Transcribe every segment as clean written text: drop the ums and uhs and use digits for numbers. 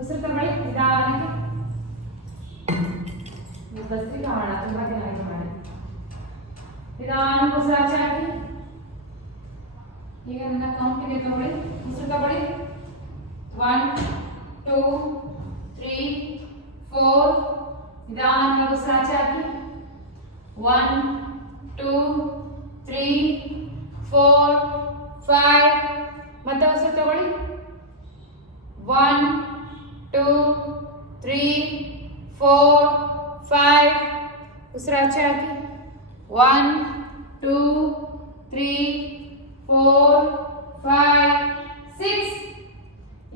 ಉಸಿರು ತಗೊಳ್ಳಿ ನಿಧಾನಕ್ಕೆ. ಭಸ್ತ್ರಿಕಾ ಮಾಡೋಣ, ತುಂಬಾ ಚೆನ್ನಾಗಿ ಮಾಡಿ. ನಿಧಾನಕ್ಕೆ ಉಸಿರು ಆಚೆ ಹಾಕಿ. ಈಗ ನನ್ನ ಕೌಂಟಿಗೆ ತಗೊಳ್ಳಿ. ಉಸಿರು ತಗೊಳ್ಳಿ. 1 2 3 4. ನಿಧಾನವಾಗಿ ಉಸಿರು ಆಚೆ ಹಾಕಿ. 1 2 3 4 5. ಮತ್ತೆ ಉಸಿರು ತಗೊಳ್ಳಿ. 1 2 3 4 5. ಉಸಿರು ಆಚೆ ಹಾಕಿ. 1 2 3 4 5 6.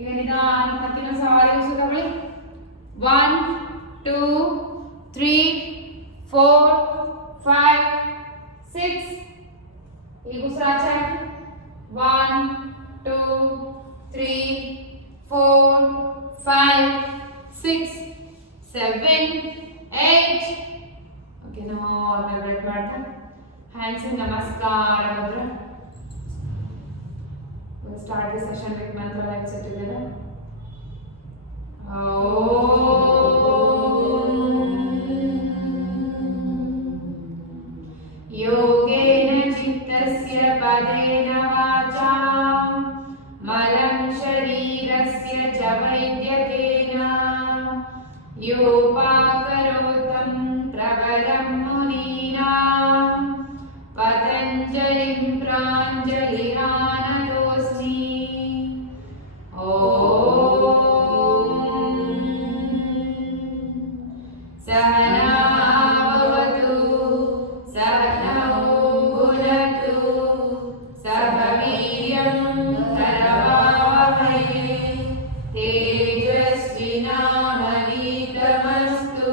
ಈಗ ನಿಧಾನ ಮತ್ತಿನ ಸವಾರಿ ಉಸಿರು ತಗೊಳ್ಳಿ. 1 2 3 4 5 6. ಈಗ ಉಸಿರು ಆಚೆ ಹಾಕಿ. 1 2 3 4 5 6 7 8. Okay, now normal breath ಮಾಡ್ತಾ hands in namaskar mudra. We'll start the session with mantra. Let's sit together. योगेन चित्तस्य पदेन वाचा मलं शरीरस्य च वैद्यकेन योपाकरोतं प्रवरं मुनीनां पतञ्जलिं प्राञ्जलिरानतोऽस्मि. सहना भवतु सहनौ भुनक्तु सह वीर्यं करवावहै तेजस्विनामनीतमस्तु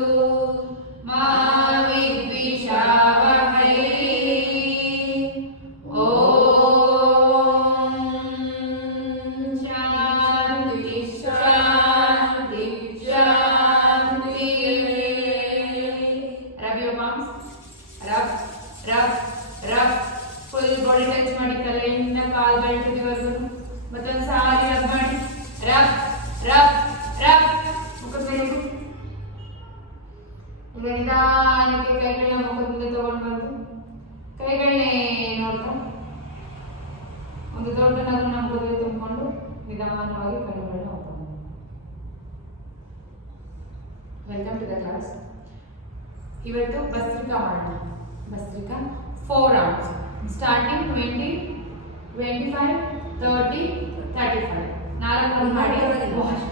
मा विद्विषावहै. शान्ति शान्ति शान्ति. Rub your palms. Rub, rub, rub. Full body touch ಮಾಡಿ ತಲೆಯಿಂದ ಕಾಲು ಬೆರಳಿನವರೆಗೂ. ಮತ್ತೊಂದು ಸಾರಿ ರಬ್ ಮಾಡಿ. Rub rub rub. ಮುಖದ ಮೇಲೆ ಈಗ ನಿಧಾನಕ್ಕೆ ಕೈಗಳನ್ನ ಮುಖದಿಂದ ತಗೊಂಡು ಬಂದು ಕೈಗಳನ್ನೇ ನೋಡ್ತಾ ಒಂದು ದೊಡ್ಡ ನಗು ನಮ್ಮ ಹೃದಯ ತುಂಬಿಕೊಂಡು ನಿಧಾನವಾಗಿ ಕೈಗಳನ್ನ open. Welcome to the class. ಇವತ್ತು ಭಸ್ತ್ರಿಕಾ ಮಾಡೋಣ. Bhastrika 4 rounds starting 20 25 30 35. 4 ಮಾಡಿ ವಾಶ್.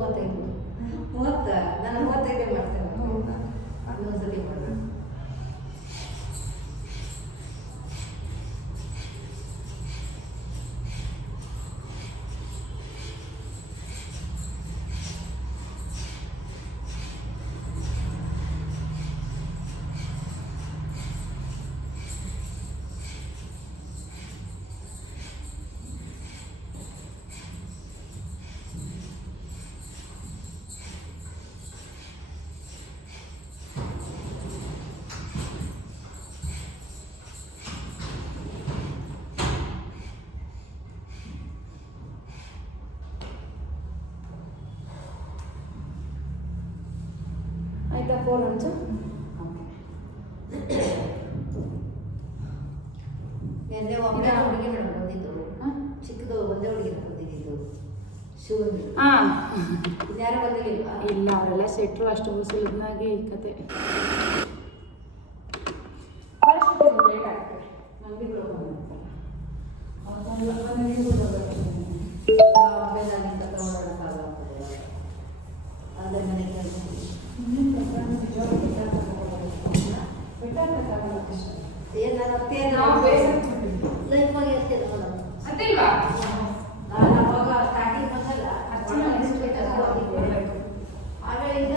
35 ನಾನು 35 ಮಾಡ್ತೇನೆ ಅದೊಂದ್ಸತಿ ಮಾಡೋಣ. ಆಯ್ತಾ ಫೋನ್ ಹಂಚು. ನಿನ್ನೆ ಒಬ್ಬನೇ ಹುಡುಗಿ ಮೇಡಮ್ ಬಂದಿದ್ದು, ಚಿಕ್ಕದು ಒಂದೇ ಹುಡುಗಿ ಬಂದಿದ್ದು ಶಿವ. ಹಾಂ ಇನ್ಯಾರು ಬಂದಿಲ್ಲ? ಇಲ್ಲ, ಅವರೆಲ್ಲ ಸೆಟ್ರು. ಅಷ್ಟು ಸುಲಭನಾಗಿ ಈ ಕತೆ ಲೇಟ್ ಆಗ್ತದೆ. ಅಂಗಡಿಗಳು ಅದೇ ಮನೆಗೆ ಲೈಫಾಗಿ ಇರ್ತೇನೆ ಮೇಡಮ್. ಅತ್ತಿಲ್ವಾ? ನಾನು ಅವಾಗ ಸ್ಟಾರ್ಟಿಂಗ್ ಬಂದಲ್ಲ ಆಗ ಈಗ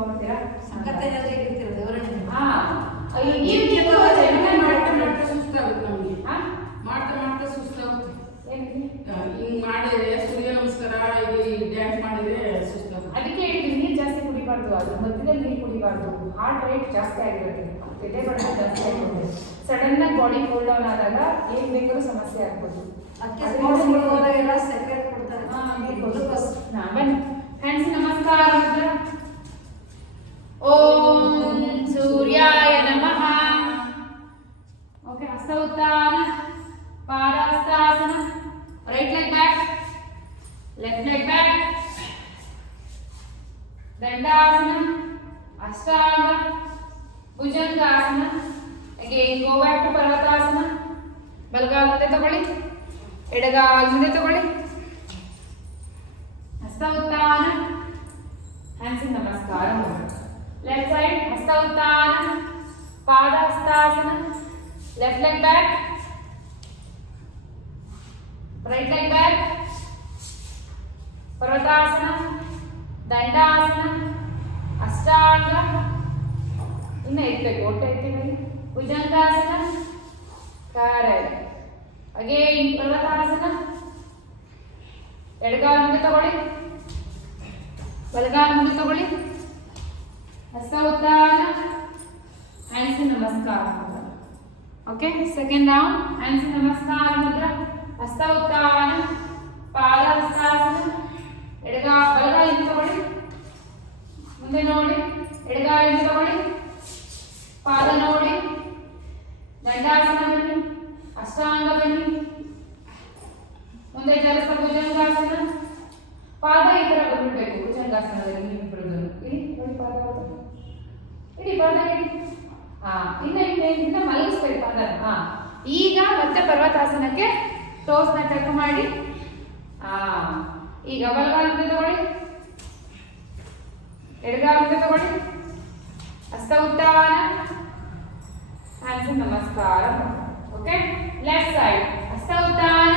ತಗೊಂಡ್ಬಿಡ್ತೀರಾ? ಸಖತ್ ಎನರ್ಜಿ ಇರ್ತಿರೋದು ದೇವರೇ. ಹಾ ಅಯ್ಯೋ ನೀವು ಚೆನ್ನಾಗಿ ಮಾಡ್ತಾ ಮಾಡ್ತಾ ಮಾಡ್ತಾ ಸುಸ್ತಾಗುತ್ತೆ ನಮಗೆ. ಹಾ ಮಾಡ್ತಾ ಮಾಡ್ತಾ ಸುಸ್ತಾಗುತ್ತೆ. ಏನಿದೆ? ಹಿಂಗ್ ಮಾಡಿದ್ರೆ ಸೂರ್ಯ ನಮಸ್ಕಾರ ಇಲ್ಲಿ ಡ್ಯಾನ್ಸ್ ಮಾಡಿದ್ರೆ ಸುಸ್ತಾಗುತ್ತೆ. ಅದಕ್ಕೆ ಹೇಳಿದ್ವಿ ನೀರು ಜಾಸ್ತಿ ಕುಡಿಬಾರ್ದು, ಅದು ಮಧ್ಯದಲ್ಲಿ ನೀರು ಕುಡಿಬಾರ್ದು. ಹಾರ್ಟ್ ರೇಟ್ ಜಾಸ್ತಿ ಆಗಿರುತ್ತೆ, ಎದೆ ಬಡಿತ ಜಾಸ್ತಿ ಆಗಿರುತ್ತೆ. ಸಡನ್ ಆಗಿ ಬಾಡಿ ಕೂಲ್ ಡೌನ್ ಆದಾಗ ಏನ್ ಬೇಕಾದ್ರೂ ಸಮಸ್ಯೆ ಆಗ್ಬೋದು. ಅದಕ್ಕೆ ಸ್ಪೋರ್ಟ್ಸ್ಗಳು ಹೋದಾಗೆಲ್ಲ ಸೆಕ್ರೆಟ್ ಕೊಡ್ತಾರೆ. ಬನ್ನಿ ಹ್ಯಾಂಡ್ಸ್ ನಮಸ್ಕಾರ ಮುದ್ರ. ಓಂ ಸೂರ್ಯಾಯ ನಮಃ. Okay, hasta uttana, padahastasana, right leg back, left leg back, dandasana, ashtanga, bhujangasana. Again go back to parvatasana. ಬಲಗಾಲ ಮುಂದೆ ತಗೊಳ್ಳಿ, ಎಡಗಾಲ ಮುಂದೆ ತಗೊಳ್ಳಿ. Hasta uttana, hands namaskar. Left side hasta uttana, padahastasana, left leg back, right leg back, parvatasana, dandasana, ashtanga. ಇನ್ನು ಎತ್ತಬೇಕು, ಹೊಟ್ಟೆ ಎತ್ತಿ. ಭುಜಂಗಾಸನ, ಕರೆಕ್ಟ್. ಅಗೇನ್ ಪರ್ವತಾಸನ. ಎಡಗಾಲ ಮುಂದೆ ತಗೊಳ್ಳಿ, ಬಲಗಾಲ ಮುಂದೆ ತಗೊಳ್ಳಿ. Hasta uttana, hands namaskar. Okay, second round hands namaskar mudra. ಹಸ್ತ ಉತ್ಥಾನ, ಪಾದಹಸ್ತಾಸನ, ಬಲಗಾಲಿಂದ ತಗೊಳ್ಳಿ, ಮುಂದೆ ನೋಡಿ, ಎಡಗಾಲಿಂದ ತಗೊಳ್ಳಿ, ಪಾದ ನೋಡಿ, ದಂಡಾಸನ ಬನ್ನಿ, ಅಷ್ಟಾಂಗ ಬನ್ನಿ, ಮುಂದೆ ಜಲಸ ಭುಜಂಗಾಸನ. ಪಾದ ಈ ತರ ಬಂದ್ಬಿಡ್ಬೇಕು ಭುಜಂಗಾಸನದಲ್ಲಿ. ನೀವು ಬಿಡೋದು ಇಡಿ, ನೋಡಿ ಪಾದ ಇಡಿ, ಪಾದ ಇಡಿ. ಹಾ, ಇನ್ನ ಮಲಗಿಸ್ಬೇಕು ಪಾದ. ಹಾ, ಈಗ ಮತ್ತೆ ಪರ್ವತಾಸನಕ್ಕೆ ಟೋಸ್ ನ ಟಕ್ ಮಾಡಿ. ಹಾ, ಈಗ ಬಲಗಾಲ ಮುಂದೆ ತಗೊಳ್ಳಿ, ಎಡಗಾಲ ಮುಂದೆ ತಗೊಳ್ಳಿ. Hasta uttana, hands namaskar. Okay, left side hasta uttana,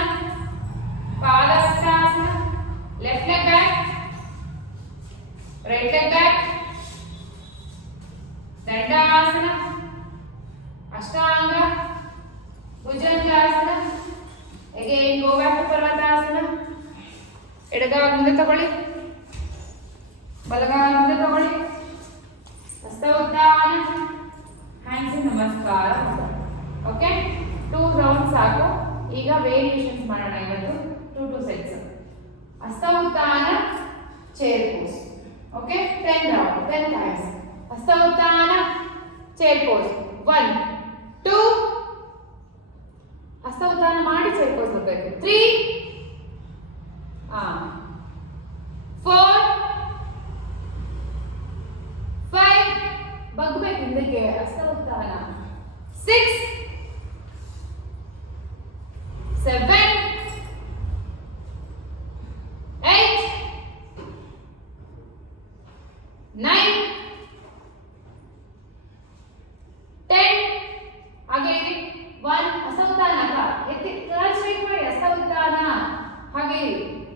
padahastasana, left leg back, right leg back, dandasana, ashtanga, bhujangasana. Again go back to parvatasana. ಎಡಗಾಲ ಮುಂದೆ ತಗೊಳ್ಳಿ, ಬಲಗಾಲ ಮುಂದೆ ತಗೊಳ್ಳಿ. Hasta uttana, hands namaskar. Okay, 2 round ಸಾಕು. ಈಗ ವೇರಿಯೇಷನ್ಸ್ ಮಾಡೋಣ ಇವತ್ತು. 2 sets. Hasta uttana, chair pose. Okay, 10 round, 10 times. Hasta uttana, chair pose. 1 2. ಹಸ್ತ ಉತ್ಥಾನ ಮಾಡಿ ಚೇರ್ ಪೋಸ್ ಬರಬೇಕು. 3 4 5. ಬಗ್ಬೇಕು ಹಿಂದಕ್ಕೆ. ಹಸ್ತ ಉತ್ಥಾನ. 6 7 8 9 10. ಹಾಗೆ 1. ಹಸ್ತ ಉತ್ಥಾನ ಎತ್ತಿ ಕಾಲ್ ಸ್ಟ್ರೈಟ್ ಮಾಡಿ. ಹಸ್ತ ಉತ್ಥಾನ ಹಾಗೆ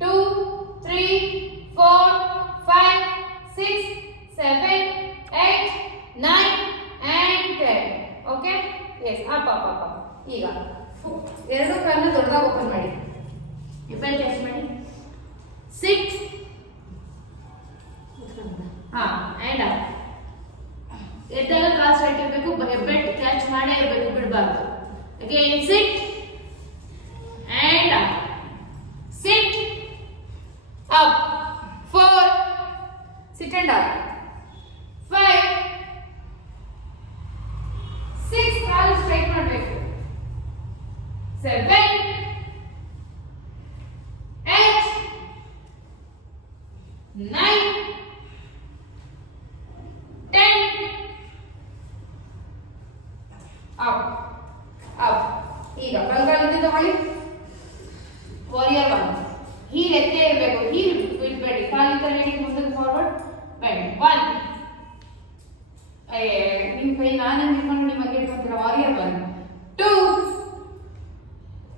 2 3 4 5 6 7 8 9 and 10. Okay, S. ಅಪ್ಪ ಅಪ್ಪ ಅಪ್ಪ. ಈಗ ಎರಡು ಕಾಲನ್ನ ದೊಡ್ಡದಾಗಿ ಓಪನ್ ಮಾಡಿ, ಇಬ್ಬರು ಟೆಸ್ಟ್ ಮಾಡಿ. ಸಿಟ್. ಹಾ, ಆ್ಯಂಡ್ ಅಪ್. ಎದ್ದಾಗ ಕಾಲ್ ಸ್ಟ್ರೈಟ್ ಇರಬೇಕು, ಹೆಬ್ಬೆಟ್ ಕ್ಯಾಚ್ ಮಾಡೇ ಇರಬೇಕು, ಬಿಡಬಾರ್ದು. Again sit and up, sit up. 4 sit and up. 5 6 call straight ಮಾಡಬೇಕು. 7 8 9 10. Up up. ಈಗ ಬಲಗಾಲಿಂದ ತಗೊಳ್ಳಿ. ವಾರಿಯರ್ 1. ಹೀಲ್ ಎತ್ತೇ ಇರಬೇಕು, ಹೀಲ್ ಬಿಡಬೇಡಿ. ಕಾಲಿಂದ ಲೇಡಿ ಮುಂದಕ್ಕೆ ಫಾರ್ವರ್ಡ್ ಬೆಂಡ್. 1. ನಿಮ್ಮ ಕೈ ನಾನೇ ನಿಂತ್ಕೊಂಡು ನಿಮಗೆ ಹೇಳ್ಕೊಂತೀರ. ವಾರಿಯರ್ 1 2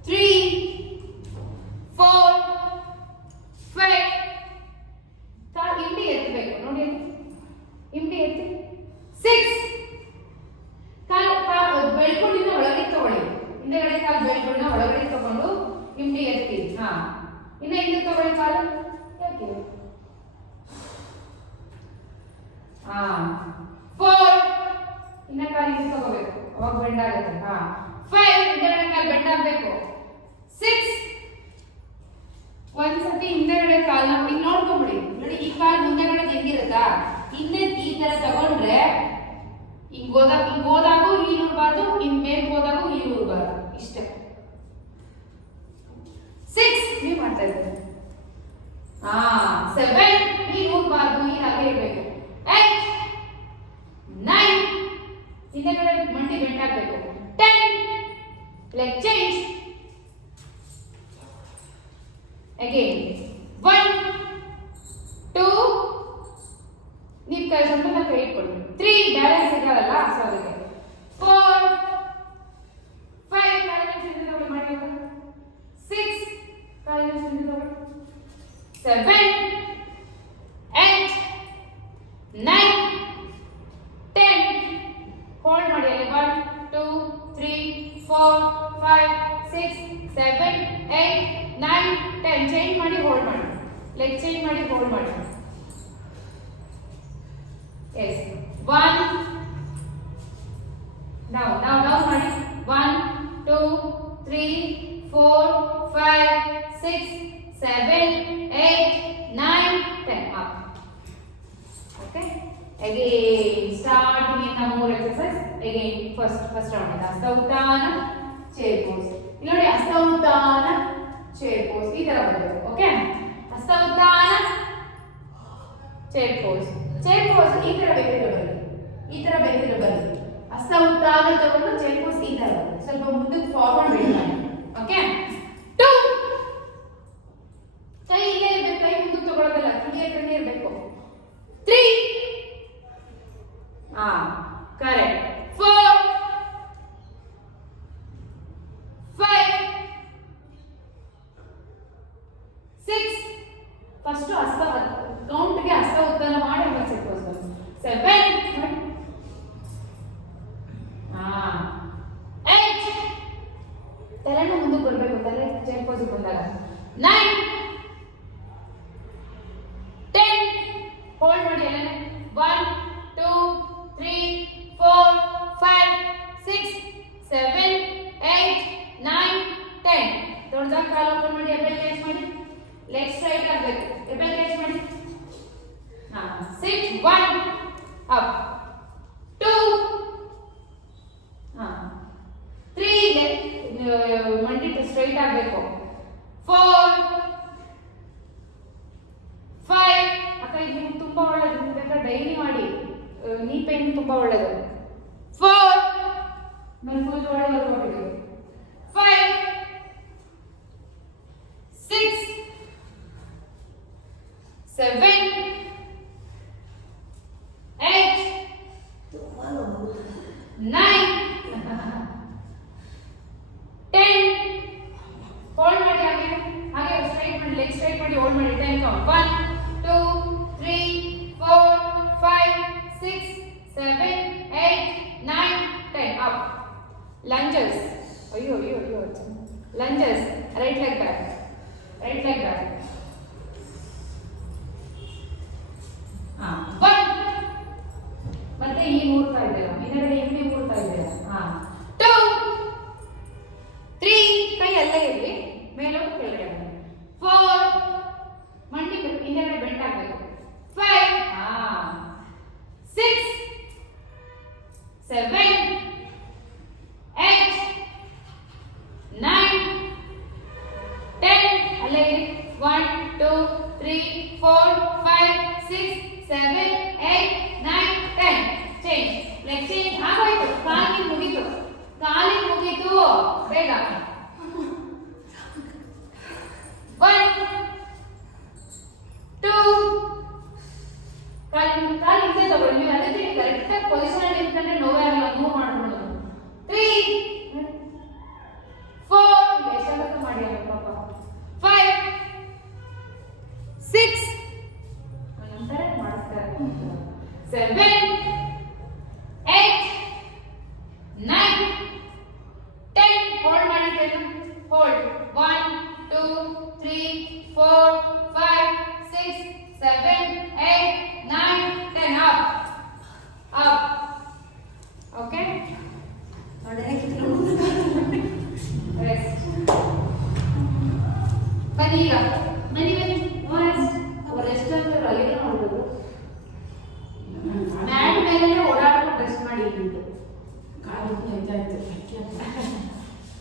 3 4 5. ಕಾಲು ಹಿಂಡಿ ಎತ್ತಬೇಕು ನೋಡಿ, ಹಿಂಡಿ ಹಾ 4 ಇನ್ನ ಕಾಲು ಹಿಂದೆ ತಗೋಬೇಕು ಅವಾಗ ಬೆಂಡ್ ಆಗುತ್ತೆ ಹಾ 5 ಹಿಂದೆಗಡೆ ಕಾಲು ಬೆಂಡ್ ಆಗಬೇಕು 6 ಒಂದ್ಸತಿ ಹಿಂದೆಗಡೆ ಕಾಲ್ನ ಈಗ ನೋಡ್ಕೊಂಬಿಡಿ ನೋಡಿ ಈ ಕಾಲು ಮುಂದೆಗಡೆ ಹೆಂಗಿರುತ್ತಾ ಹಿಂದೆ ಈ ತರ ತಗೊಂಡ್ರೆ ಹಿಂಗ್ ಹೋದಾಗೂ ಈ ನೂರ್ಬಾರ್ದು ಹಿಂಗ್ ಮೇಲ್ ಹೋದಾಗೂ ಈ ನೂರ್ಬಾರ್ದು ಇಷ್ಟೇ 6 ನೀವು ಮಾಡ್ತಾ ಇದ್ದೀರಿ 7 ಈ ನೂರ್ಬಾರ್ದು ಈ ಹಾಗೆ ಇರಬೇಕು 8 9 ಹಿಂದೆಗಡೆ ಮಂಡಿ ಬೆಂಡ್ ಆಗ್ಬೇಕು 10 leg change again 1 2 ನೀವು ಕೈ ಸೊಂಟನ ಕೈ ಇಟ್ಕೊಳ್ಳಿ 3 ಬ್ಯಾಲೆನ್ಸ್ ಇರಲ್ಲ ಸೊ ಅದಕ್ಕೆ 4 5 ಕಾಲಿನ ಸಿಂಧು ತಗೊಳ್ಳಿ ಮಾಡಿ 6 ಕಾಲಿನ ಸಿಂಧು ತಗೊಳ್ಳಿ 7 8 9 10 ಹೋಲ್ಡ್ ಮಾಡಿ ಅಲ್ಲಿ 1 2 3 4 5 6 7 8 9 10 ಚೇಂಜ್ ಮಾಡಿ ಹೋಲ್ಡ್ ಮಾಡಿ ಲೆಗ್ ಚೇಂಜ್ ಮಾಡಿ ಹೋಲ್ಡ್ ಮಾಡಿ ಎಸ್ 1 now down ಮಾಡಿ 1 2 3 4 5 6 7 8 9 10 up okay again starting in the more exercise again first round is hasta uttana chair pose ಇಲ್ಲಿ ನೋಡಿ ಹಸ್ತ ಉತ್ತಾನ chair pose ಈ ತರ ಬರಬೇಕು ಓಕೆ ಹಸ್ತ ಉತ್ತಾನ chair pose ಈ ತರ ಬೇಕಿದ್ರೆ ಬರಲಿ ಹಸ್ತ ಉತ್ತಾನ ತಗೊಂಡು chair pose ಈ ತರ ಬರಲಿ ಸ್ವಲ್ಪ ಮುಂದಕ್ಕೆ ಫಾರ್ವರ್ಡ್ ಬೇಡ ಓಕೆ 2 ಕೈ ಇಲ್ಲೇ ಇರಬೇಕು ಕೈ ಮುಂದಕ್ಕೆ ತಗೊಳ್ಳೋದಲ್ಲ ಕಣ್ಣೇ ಇರಬೇಕು 3 ಕರೆಕ್ಟ್ 4 5 6 ಫಸ್ಟ್ ಹಸ್ತ ಕೌಂಟ್ಗೆ ಹಸ್ತ ಉತ್ತಾನ ಮಾಡಿ ಆಮೇಲೆ ಚೆಕ್ ಪೋಸ್ 7 8 ತಲೆನ ಮುಂದಕ್ಕೆ ಬರಬೇಕು ತಲೆ ಚೆಕ್ ಪೋಸ್ ಬಂದಾಗ 9 10 ಹೋಲ್ಡ್ ಮಾಡಿ ಅಲ್ಲೇ 1 2 3 4 5 6 7 8 9 10 ದೊಡ್ಡದಾಗಿ ಕಾಲು ಓಪನ್ ಮಾಡಿ ಎಬೆಲ್ ಕ್ಯಾಚ್ ಮಾಡಿ ಲೆಗ್ ಸ್ಟ್ರೈಟ್ ಆಗಬೇಕು ಎಬೆಲ್ ಕ್ಯಾಚ್ ಮಾಡಿ ಸಿಟ್ 1 ಅಪ್ 2 3 ಮಂಡಿ ಸ್ಟ್ರೈಟ್ ಆಗಬೇಕು 4 5 ಅಕ್ಕ ಇದು ತುಂಬಾ ಒಳ್ಳೆಯದು ಬೇಕಾದ್ರೆ ಡೈಲಿ ಮಾಡಿ ನೀ ಪೇನ್ ತುಂಬಾ ಒಳ್ಳೆಯದು 4 ಮೇಲೆ ಫುಲ್ ಒಳ್ಳೆ ವರ್ಕೌಟ್ ಇದೆ 5 6 7 8 9 10 ಹೋಲ್ಡ್ ಮಾಡಿ ಹಾಗೆ ಸ್ಟ್ರೈಟ್ ಮಾಡಿ ಲೆಗ್ ಸ್ಟ್ರೈಟ್ ಮಾಡಿ ಹೋಲ್ಡ್ ಮಾಡಿ 10 ಕೌಂಟ್ 1 2 3 4 5 6 7 8 9 10 up lunges ಅಯ್ಯೋ lunges right leg back ಮತ್ತೆ ಈ ಮೂರ್ತಾ ಇದ್ದೀರಾ ಇನ್ನೆರಡು ಹಿಂದೆ ಮೂರ್ತಾ ಇದ್ದೀರಾ 2 3 ಕೈ ಅಲ್ಲೇ ಇರಲಿ ಮೇಲೋಗಿ ಕೆಳಗಡೆ 4 ಮಂಡಿ ಹಿಂದೆಗಡೆ ಬೆಂಡ್ ಆಗಬೇಕು 5 6 7 8 9 10 ಅಲ್ಲೇ ಇರಿ 1 2 3 4 5 6 7 8 9 10 ಚೇಂಜ್ ಲೆಗ್ ಚೇಂಜ್ ಆಗೋಯ್ತು ಕಾಲಿಗೆ ಮುಗೀತು ಬೇಗ 1 2 ಕಾಲು ಹಿಂದೆ ತಗೊಳ್ಳಿ ನೀವು ಅದೇ ಕರೆಕ್ಟ್ ಆಗಿ ಪೊಸಿಷನ್ ಅಲ್ಲಿ ಇಟ್ಕೊಂಡ್ರೆ ನೋವೇ ಆಗಲ್ಲ ಮೂವ್ ಮಾಡ್ಕೊಳ್ಳೋದು 3 4 ಎಷ್ಟಾಗುತ್ತೆ ಮಾಡಿ ಪಾಪ 5 6 ನಂತರ ಮಾಡ್ತಾರೆ 7 8 9 10 ಹೋಲ್ಡ್ ಮಾಡಿ 10 ಹೋಲ್ಡ್ 1 2 3 4 5 6 7 8 9 10 up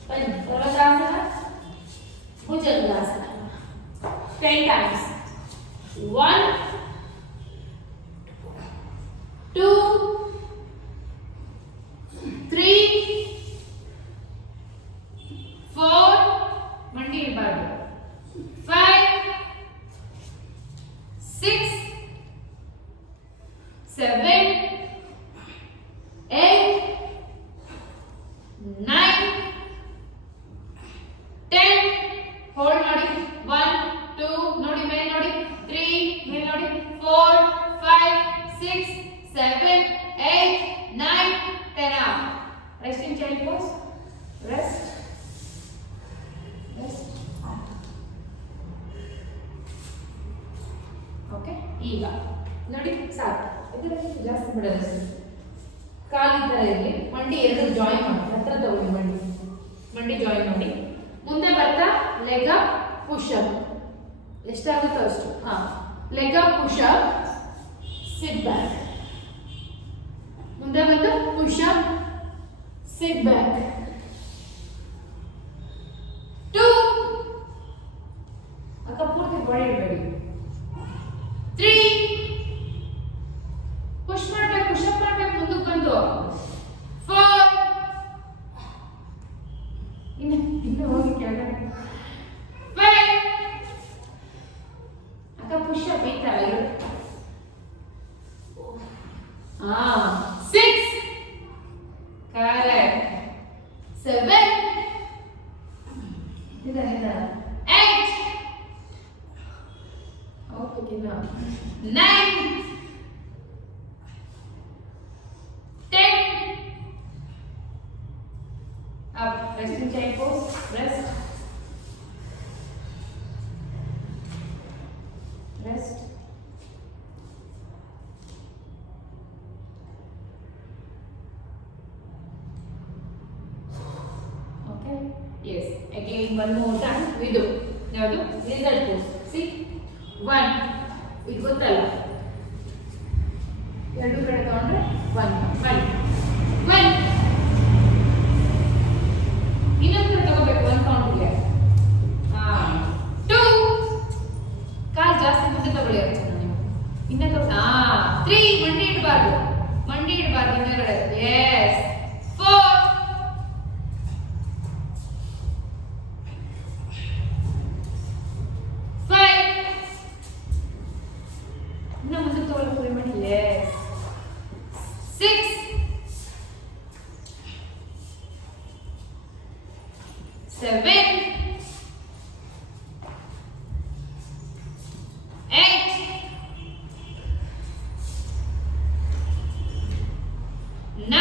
ಬನ್ನಿ ಪರ್ವತಾಸನ ಭುಜಂಗಾಸನ 10 times 1 2 3 4 ಮಂಡಿ ಇರಬಾರ್ದು 5 6 7 8 9 10 ಹೋಲ್ಡ್ ಮಾಡಿ 1 2 ನೋಡಿ ಮೇಲೆ ನೋಡಿ 3 ಮೇಲೆ ನೋಡಿ 4 5 6 7 8 9 10 up rest in child pose rest okay ಈಗ ನೋಡಿ ಸಾಕು ಇದರಲ್ಲಿ ಜಾಸ್ತಿ ಬಿಡೋದು ಕಾಲು ಈ ಥರ ಇರಲಿ ಮಂಡಿ ಎರಡು ಜಾಯಿನ್ ಮಾಡಿ ಹತ್ರ ತಗೊಳ್ಳಿ ಮಂಡಿ ಜಾಯಿನ್ ಮಾಡಿ ಮುಂದೆ ಬರ್ತಾ ಲೆಗ್ ಅಪ್ ಪುಷ್ ಅಪ್ ಎಷ್ಟಾಗುತ್ತೋ ಅಷ್ಟು leg up push up sit back ಮುಂದೆ ಬಂದು ಪುಷ್ ಅಪ್ ಸಿಟ್ ಬ್ಯಾಕ್ 2 ಅಕ್ಕ ಪೂರ್ತಿ ಬಾಡಿ ಇಡಬೇಡಿ 3 ಪುಷ್ ಮಾಡಬೇಕು ಪುಷ್ ಅಪ್ ಮಾಡಬೇಕು ಮುಂದಕ್ಕೆ ಬಂದು 4 ಇನ್ನು ಹೋಗಿ ಕೆಳಗಡೆ 5 ಅಕ್ಕ ಪುಷ್ ಅಪ್ ಐತಲ್ಲ ಇದು 6 ಕರೆಕ್ಟ್ 7 ಇದ 8 ಓಕೆ ನಾ 9 10 up rest in chair pose rest okay yes again one more time we do ಯಾವುದು result pose see 1 ಇದು ಗೊತ್ತಲ್ಲ ಎರಡು ಕಡೆ ತಗೊಂಡ್ರೆ 1 ಇನ್ನೊಂದು ಕಡೆ ತಗೋಬೇಕು 1 ಕೌಂಟ್ಗೆ 2 ಕಾಲ್ ಜಾಸ್ತಿ ಮುಂದೆ ತಗೊಳ್ಳಿ ಇನ್ನ 3 ಮಂಡಿ ಇಡಬಾರ್ದು ಇನ್ನೊಂದು ಎಸ್ 4 ಇನ್ನ ಮುಂದೆ ತಗೊಳ್ಳಿ ಮಾಡಿ ಎಸ್ 6 7 8 9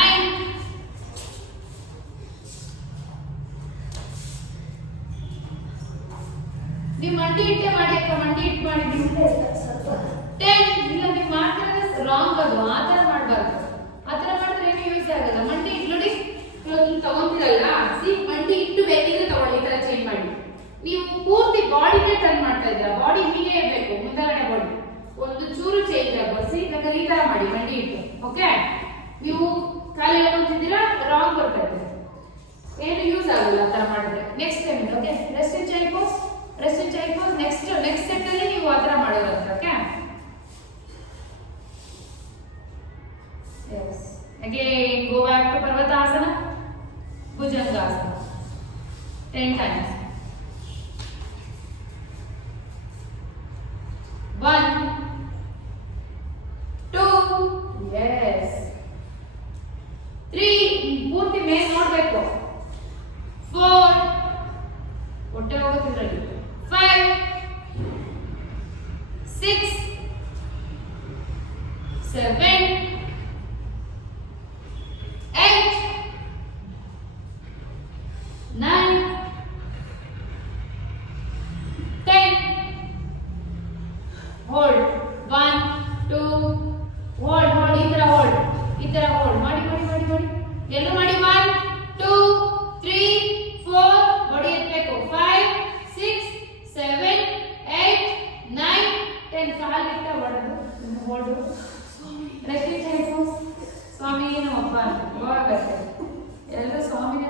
ನೀವು ಮಂಡಿ ಇಟ್ಟೆ ಮಾಡಿ ಅಕ್ಕ ಮಂಡಿ ಇಟ್ಟು ಮಾಡಿ 10 ಇಲ್ಲ ನೀವು ಮಾಡ್ತಿರೋದು ರಾಂಗ್ ಅದು ಆ ಥರ ಮಾಡಬಾರ್ದು ಆ ಥರ ಮಾಡಿದ್ರೆ ಏನು ಯೂಸ್ ಆಗಲ್ಲ ಮಂಡಿ ಇಟ್ಟು ನೋಡಿ ತಗೊಂತಿರಲ್ಲ ಸಿ ಮಂಡಿ ಇಟ್ಟು ಬೇಕಿದ್ರೆ ತಗೊಳ್ಳಿ ಈ ಥರ ಚೇಂಜ್ ಮಾಡಿ ನೀವು ಪೂರ್ತಿ ಬಾಡಿನೇ ಟರ್ನ್ ಮಾಡ್ತಾ ಇದ್ದೀರಾ ಬಾಡಿ ಹೀಗೆ ಇರಬೇಕು ಮುಂದಗಡೆ ಬಾಡಿ ಒಂದು ಚೂರು ಚೇಂಜ್ ಆಗಬಹುದು ಸಿ ಬೇಕಾದ್ರೆ ಈ ಥರ ಮಾಡಿ ಮಂಡಿ ಇಟ್ಟು ಓಕೆ ನೀವು ಕಾಲು ಹೇಳ್ಕೊಂತಿದ್ದೀರಾ ರಾಂಗ್ ಬರ್ತಾ ಇದೆ ಏನು ಯೂಸ್ ಆಗಲ್ಲ ಆ ಥರ ಮಾಡಿದ್ರೆ next time okay rest in child pose next set ಅಲ್ಲಿ ನೀವು ಆ ಥರ ಮಾಡೋದಂತೆ okay yes again go back to parvatasana bhujangasana 10 times 1 2 yes 3 ಪೂರ್ತಿ ಮೇಲೆ ನೋಡಬೇಕು 4 ಹೊಟ್ಟೆ ಹೋಗುತ್ತಿರಲಿ 5 6 7 8 9 10 hold 1 2 hold ಈ ತರ hold ಮಾಡಿ ಎಲ್ಲೂ ಮಾಡಿ 1 2 3 4 ಬಾಡಿ ಎತ್ತಬೇಕು 5 6 7 8 9 10 ಕಾಲು ಇಟ್ಟ ಹೊಡೆದು ರೆಸ್ಟ್ ಸ್ವಾಮಿ ನಮ್ಮಪ್ಪ ಎಲ್ಲರೂ ಸ್ವಾಮಿನ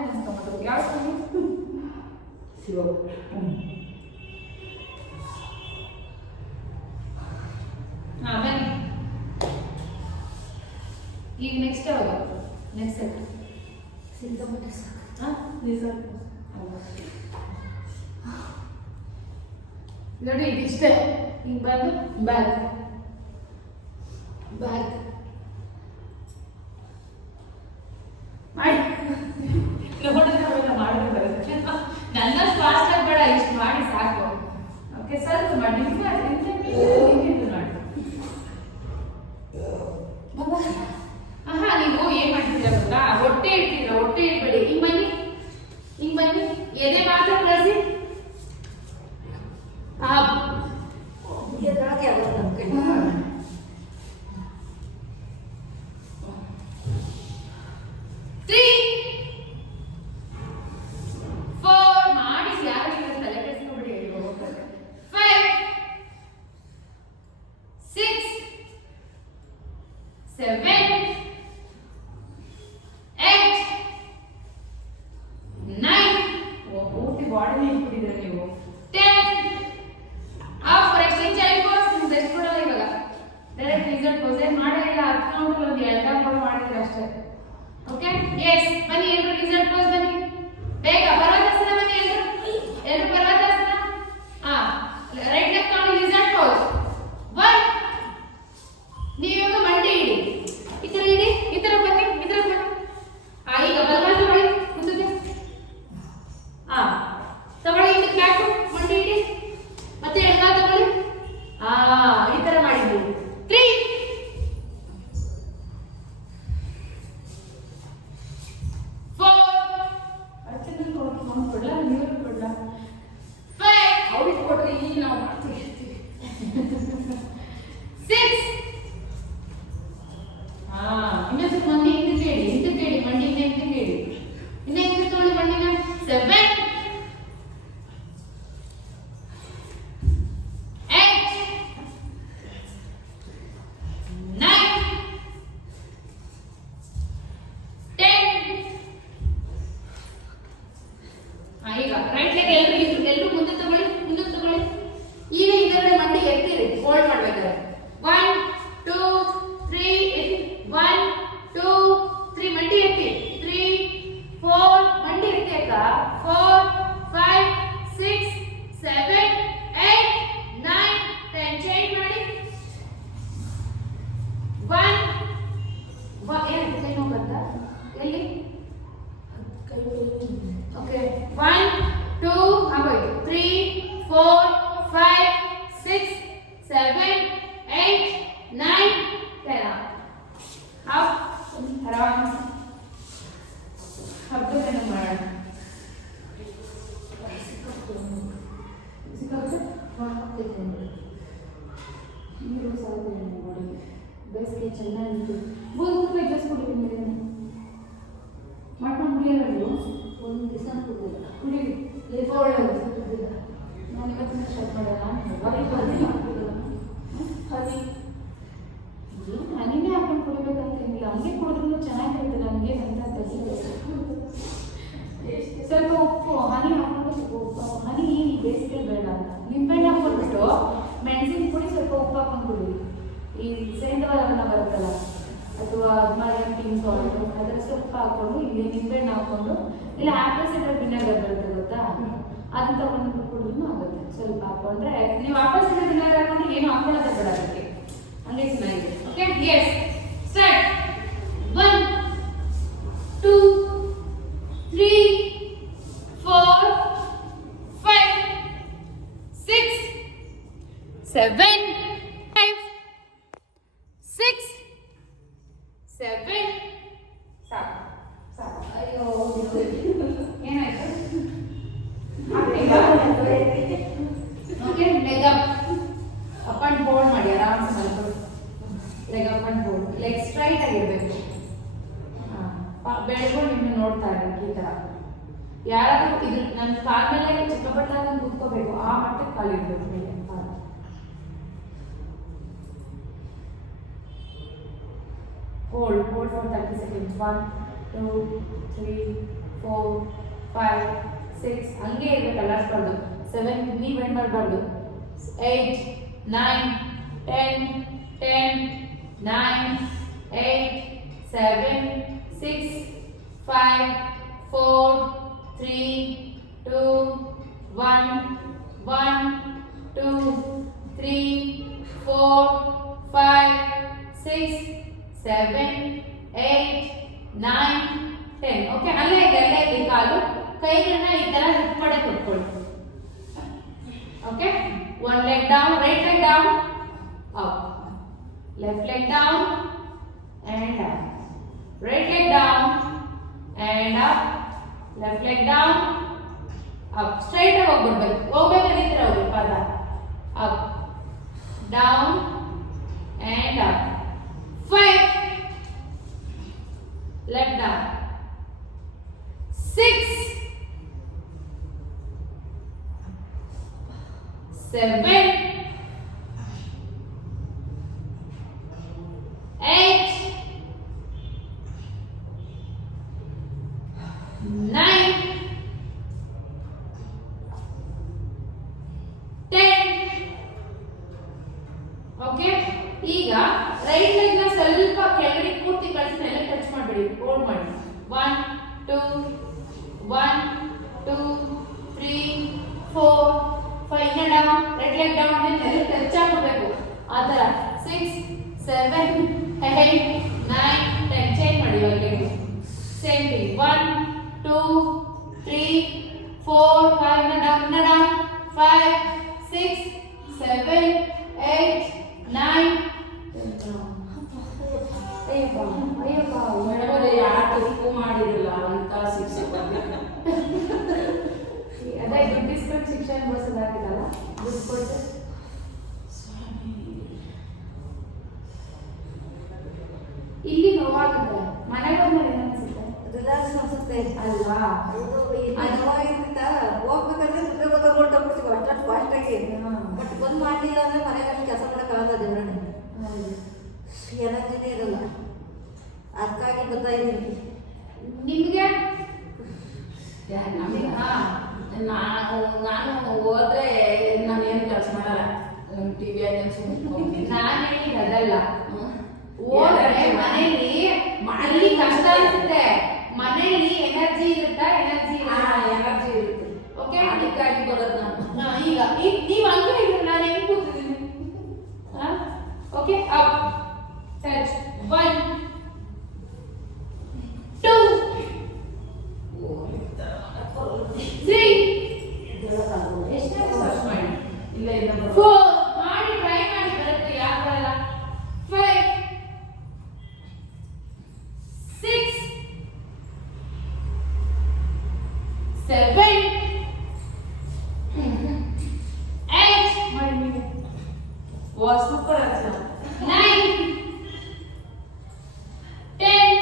ಸ್ಲೋ. ಹಾ ಬನ್ನಿ. ಈಗ ನೆಕ್ಸ್ಟ್ ಯಾವಾಗ? ನೆಕ್ಸ್ಟ್ ಸೆಟ್ ಸಿಕ್ಕಾಪಟ್ಟೆ ಸಾಕು. ಹಾ ನಿಜ ನೋಡಿ ಇದಿಷ್ಟೇ. ಹಿಂಗೆ ಬಂದು ಬ್ಯಾಗ್ ಬ್ಯಾಗ್ ಮಾಡಿ ನೋಡಿದ್ರೆ ಮಾಡಿದ್ರೆ ಬರುತ್ತೆ. ನನ್ನಷ್ಟು ಫಾಸ್ಟ್ ಆಗಿ ಬೇಡ, ಇಷ್ಟು ಮಾಡಿ ಸಾಕು. ಓಕೆ ಸ್ವಲ್ಪ ಮಾಡಿ ಮಾಡಿ. ಆಹಾ ನೀವು ಏನ್ ಮಾಡ್ತೀರಾ ಗೊತ್ತಾ? ಹೊಟ್ಟೆ ಇಡ್ತೀರಾ, ಹೊಟ್ಟೆ ಇಡ್ಬೇಡಿ. ಹಿಂಗ್ ಬನ್ನಿ, ಹಿಂಗ್ ಬನ್ನಿ, ಎದೆ ಮಾತ್ರ ಕಳಿಸಿ. ಎದ್ರಾಗೆ ಆಗೋದು ನಮ್ಮ ಕೈ. 3 4 ಮಾಡಿ ಯಾರು ತಲೆ ಕೆಡಿಸ್ಕೊಬೇಡಿ. 5 6 7 8 9 ಪೂರ್ತಿ ಬಾಡಿನೇ ಇಟ್ಬಿಟ್ಟಿದ್ರೆ ನೀವು. 10 ಫಾರ್ ಎಕ್ಸ್ಚೇಂಜ್ ಚೈಲ್ಡ್ ಪೋಸ್. ನೀವು ಬೆಸ್ಟ್ ಕೊಡಲ್ಲ ಇವಾಗ. ಡೈರೆಕ್ಟ್ ರಿಸಲ್ಟ್ ಪೋಸ್ ಏನ್ ಮಾಡೇ ಇಲ್ಲ. 10 ಕೌಂಟ್ ಒಂದು 2 ಕೌಂಟ್ ಮಾಡಿದ್ರೆ ಅಷ್ಟೇ. ಓಕೆ ಎಸ್ ಬನ್ನಿ ಎಲ್ಲರೂ ರಿಸಲ್ಟ್ ಪೋಸ್ ಬನ್ನಿ ಬೇಗ. ಪರ್ವತಾಸನ ಬನ್ನಿ ಎಲ್ಲರೂ ಪರ್ವತಾಸನ. ರೈಟ್ ಲೆಗ್ ತಗೊಂಡು ರಿಸಲ್ಟ್ ಪೋಸ್. 1 ನೀವು ಇವಾಗ ಮಂಡಿ ಇಡಿ, ಈ ತರ ಇಡಿ, ಈ ತರ ಬನ್ನಿ, ಈ ತರ ಬನ್ನಿ. ಈಗ ಬಲಗಾಲ ತಗೊಳ್ಳಿ ಮುಂದಕ್ಕೆ. ತಗೊಳ್ಳಿ ಇದು ಬ್ಯಾಕ್ ಮಂಡಿ ಇಡಿ, ಮತ್ತೆ ಎಡಗಾಲ ತಗೊಳ್ಳಿ. ಈ ತರ ಮಾಡಿದ್ವಿ. 3 4 ಅಚ್ಚನ ಕೊಡ್ಲಾ ನೀವು ಕೊಡ್ಲಾ 5 ಅವ್ರಿಗೆ ಕೊಡ್ರಿ, ಈಗ ನಾವು ಮಾಡ್ತೀವಿ. 6 ಇನ್ನೊಂದು ಮಂಡಿ ಹಿಂದಕ್ಕೆ ಇಡಿ, ಮಂಡಿಯಿಂದ ಹಿಂದಕ್ಕೆ ಇಡಿ. ಇನ್ನ ಹಿಂದಕ್ಕೆ ತಗೊಳ್ಳಿ ಮಂಡಿನ. 7 8 9 10 ಈಗ ರೈಟ್ ಲೆಗ್ ಎಲ್ಲರೂ ಮುಂದೆ ತಗೊಳ್ಳಿ. ಈಗ ಇದರ ಮಂಡಿ ಎತ್ತಿರಿ, ಹೋಲ್ಡ್ ಮಾಡ್ಬೇಕಾದ್ರೆ. 1 2 3 1 2 3 ಮಂಡಿ ಎತ್ತಿ. 3 4 ಮಂಡಿ ಎತ್ತಿ ಅಕ್ಕ. 4 5 6 7 8 9 10 ಚೇಂಜ್ ಮಾಡಿ. 1 ಏನು ಕೈ ನೋವುತ್ತಾ ಎಲ್ಲಿ? ಓಕೆ 1 2 ಆಗೋಯ್ತು. 3 4 5 6 7 8 9 10 ಅಪ್ ಆರಾಮ್ ಹಬ್ಬದನ್ನ ಮಾಡೋಣ. ನೀರು ಸಾಕು ನೋಡಿ ಬೇಸಿಗೆ ಚೆನ್ನಾಗಿ ಬೂದು ಜಸ್ಟ್ ಕುಡಿತೀನಿ. ಮಾಡ್ಕೊಂಡು ಕುಡಿಯೋಲ್ಲ ನೀವು? ಒಂದು ದಿವಸ ಕುಡಿಯೋಲ್ಲ. ಕುಡೀರಿ. ನಾನು ಇವತ್ತಿನ ಸ್ಟಾರ್ಟ್ ಮಾಡೋಣ. ಹನಿನೇ ಹಾಕೊಂಡು ಕುಡಿಬೇಕಂತ ಏನಿಲ್ಲ, ಹಂಗೆ ಕುಡಿದ್ರೂ ಚೆನ್ನಾಗಿರುತ್ತೆ. ನಮಗೆ ಅಂತ ಸ್ವಲ್ಪ ಉಪ್ಪು ಹನಿ ಹಾಕೊಂಡು ಸ್ವಲ್ಪ ಉಪ್ಪು ಹನಿ ಬೇಸಿಗೆ ಬೇಡ ಅಂತ ನಿಂಬೆಹಣ್ಣು ಹಾಕೊಂಡ್ಬಿಟ್ಟು ಮೆಣಸಿನ ಪುಡಿ ಸ್ವಲ್ಪ ಉಪ್ಪು ಹಾಕೊಂಡು ಕುಡಿ. ಈ ಸೇಂಧವಲವನ್ನ ಬರುತ್ತಲ್ಲ ಅಥವಾ ಮರಮ್ ಪಿಂಕ್ ಸಾಲ್ಟ್ ಅದರ ಸ್ವಲ್ಪ ಹಾಕೊಂಡು ಇಲ್ಲಿ ನಿಂಬೆಹಣ್ಣು ಹಾಕೊಂಡು ಇಲ್ಲ ಆಪಲ್ ಸೈಡರ್ ವಿನೆಗರ್ ಬರುತ್ತೆ ಗೊತ್ತಾ, ಅದನ್ನ ತಗೊಂಡು ಕುಡಿದ್ರೂ ಆಗುತ್ತೆ. ಸ್ವಲ್ಪ ಹಾಕೊಂಡ್ರೆ ನೀವು ಆಪಲ್ ಸೈಡರ್ ವಿನೆಗರ್ ಹಾಕೊಂಡ್ರೆ ಏನು ಹಾಕೊಳ್ಳೋದೇ ಬೇಡ ಅದಕ್ಕೆ, ಹಂಗೆ ಚೆನ್ನಾಗಿದೆ. Okay yes start. 1 2 3 4 5 6 7 5 6 7 ಸಾಕು ಸಾಕು. ಅಯ್ಯೋ ಏನಾಯ್ತು? Okay leg up and hold ಮಾಡಿ ಆರಾಮ್ಸೆ ಮಲ್ಕೊಳ್ಳಿ. Leg up and hold, leg straight ಆಗಿರ್ಬೇಕು. ಬೆಳಗ್ಗೆ ನಿಮ್ಮನ್ನ ನೋಡ್ತಾ ಇರ್ಬೇಕು ಈ ತರ. ಯಾರಾದ್ರೂ ಇದು ನನ್ನ ಕಾಲ ಮೇಲೆ ಚಿಕ್ಕಪಟ್ಟಾಗ ಕೂತ್ಕೋಬೇಕು, ಆ ಮಟ್ಟಕ್ಕೆ ಕಾಲಿಡ್ಬೇಕು ಮೇಲೆ. Hold for 30 seconds. 1 2 3 4 5 6 ಹಂಗೆ ಇರಬೇಕು, ಅಲ್ಲಾಡಿಸ್ಬಾರ್ದು. 7 ನೀ ಬೆಂಡ್ ಮಾಡಬಾರ್ದು. 8 9 10 10 9 8 7 6 5 4 3 2 1 1 2 3 4 5 6 7 8 9 10. ಓಕೆ, ಅಲ್ಲೇ ಇದೆ ಕಾಲು. ಕೈಗಳನ್ನ ಈ ತರ ಹಿಪ್ ಮಾಡಕ್ಕೆ ಕೊಟ್ಕೊಳ್ಳಿ. Okay, one leg down, right leg down, up, left leg down and up, right leg down and up, left leg down, up, straight ಆಗಿ ಹೋಗ್ಬೇಕು ಈ ತರ ಹೋಗಿ ಪಾದ, up, down and up, 5, left down, 6, 7, 8, 9, 10. Okay, ಈಗ right leg ನ ಸ್ವಲ್ಪ ಕೆಳಗಡೆ ಪೂರ್ತಿ ಕಳಿಸಿ ನೆಲ ಟಚ್ ಮಾಡಬೇಡಿ, ಹೋಲ್ಡ್ ಮಾಡಿ. 1 2 1 2 3 4 5 ಡೌನ್, ರೈಟ್ ಲೆಗ್ ಡೌನ್ ನೆಲ ಟಚ್ ಆಗಬೇಕು ಆ ತರ. 6 7 8 9 10 ಚೇಂಜ್ ಮಾಡಿ leg. Same thing 1 2 3 4 5 down 5 6 7 8 9 madam ಯಾಕೆ ಉಪ್ಪು ಮಾಡಿರಲ್ಲ ಅಂತ ಶಿಕ್ಷೆ ಅದೇ ದುಡ್ಡು ಇಸ್ಕೊಂಡು ಶಿಕ್ಷಣ ಬಳಸೋದಾಗಿದ್ದಲ್ಲ, ದುಡ್ಡು ಕೊಟ್ಟು. ಇಲ್ಲಿ ನೋವಾಗುತ್ತೆ, ಮನೆಗೆ ಬಂದ್ಮೇಲೆ ಏನು ಅನ್ಸುತ್ತೆ? ರಿಲ್ಯಾಕ್ಸ್ ಅನ್ಸುತ್ತೆ ಅಲ್ವಾ? ಹೋಗ್ಬೇಕಾದ್ರೆ ಹೊರಟೋಗ್ಬಿಡ್ತೀವಿ ಅಷ್ಟು ಫಾಸ್ಟಾಗಿ. ಬಟ್ ಬಂದು ಮಾಡಲಿಲ್ಲ ಅಂದರೆ ಮನೆಯಲ್ಲಿ ಕೆಲಸ ಮಾಡೋಕ್ಕಾಗಲ್ಲ ದೇವ್ರನ್ನ, ಎನರ್ಜಿನೇ ಇರಲ್ಲ. ಅದಕ್ಕಾಗಿ ಬರ್ತಾ ಇದ್ದೀನಿ. ನಿಮಗೆ ನಮಗೆ ನಾನು ಹೋದ್ರೆ ನಾನು ಏನು ಕೆಲಸ ಮಾಡಲ್ಲ, ಟಿವಿ ನಾನು ಹೇಳಿದ ಅದಲ್ಲ. ಹೋದ್ರೆ ಮನೇಲಿ ಅಲ್ಲಿ ಕಷ್ಟ ಅನ್ಸುತ್ತೆ, ಮನೇಲಿ ಎನರ್ಜಿ ಇರುತ್ತಾ? ಎನರ್ಜಿ ಎನರ್ಜಿ ಇರುತ್ತೆ. ಓಕೆ, ಅದಕ್ಕಾಗಿ ಬರೋದು ನಾನು. ಈಗ ನೀವು ಹಂಗೆ ಇದ್ರು ನಾನು ಹೆಂಗ್ ಕೂತಿದ್ದೀನಿ? ಓಕೆ, ಅಪ್ ಟಚ್ 1 2 3 ಎಷ್ಟೇ ಸರ್ಚ್ ಮಾಡಿ ಇಲ್ಲ ಇಲ್ಲ 4 ಮಾಡಿ ಟ್ರೈ ಮಾಡಿ ಬರುತ್ತೆ, ಯಾಕೆ ಬರಲ್ಲ? 5 6 7 8 ಮಾಡಿ ನೀವು ಸೂಪರ್ ಅನ್ಸ 9 10.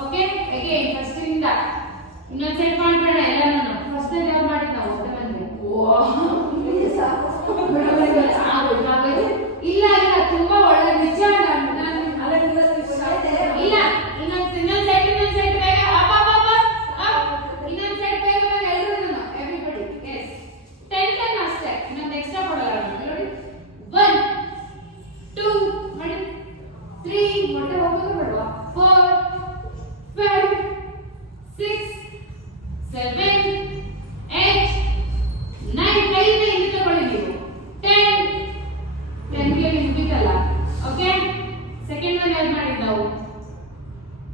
ಓಕೆ, ಅಗೇನ್ ಫಸ್ಟ್ ಇಂದ ಇನ್ನೊಂದು ಸೆಟ್ ಮಾಡ್ಬೇಡ ಎಲ್ಲಾನು. ಫಸ್ಟ್ ಯಾವ್ದು ಮಾಡಿದ್ ನಾವು ಒತ್ತೆ ಬಂದ್ವಿ. ಇಲ್ಲ ಇಲ್ಲ, ತುಂಬಾ ಒಳ್ಳೆ ನಿಜ. ಇಲ್ಲ, ಇನ್ನೊಂದು ಸೆಟ್ ಬೇಗ ಅಪ್ಪ ಅಪ್ಪ ಇನ್ನೊಂದು ಸೆಟ್ ಬೇಗ ಬೇಗ ಎಲ್ಲರೂ ಎವ್ರಿಬಡಿ. ಎಸ್ 10 10 ಅಷ್ಟೇ, ಇನ್ನೊಂದು ಎಕ್ಸ್ಟ್ರಾ ಕೊಡಲ್ಲ ನೋಡಿ. 1 2 ಮಾಡಿ 3 ಹೊಟ್ಟೆ ಹೋಗೋದು ಬೇಡವಾ? 4 5 6 7 8 9 ಕೈಯಿಂದ ಇಲ್ಲಿ ತಗೊಳ್ಳಿ ನೀವು. 10 10ಗೆ ನಿಂತಿದ್ದಲ್ಲ. ಓಕೆ, ಸೆಕೆಂಡ್ ಒನ್ ಯಾವ್ದು ಮಾಡಿದ್ದು ನಾವು?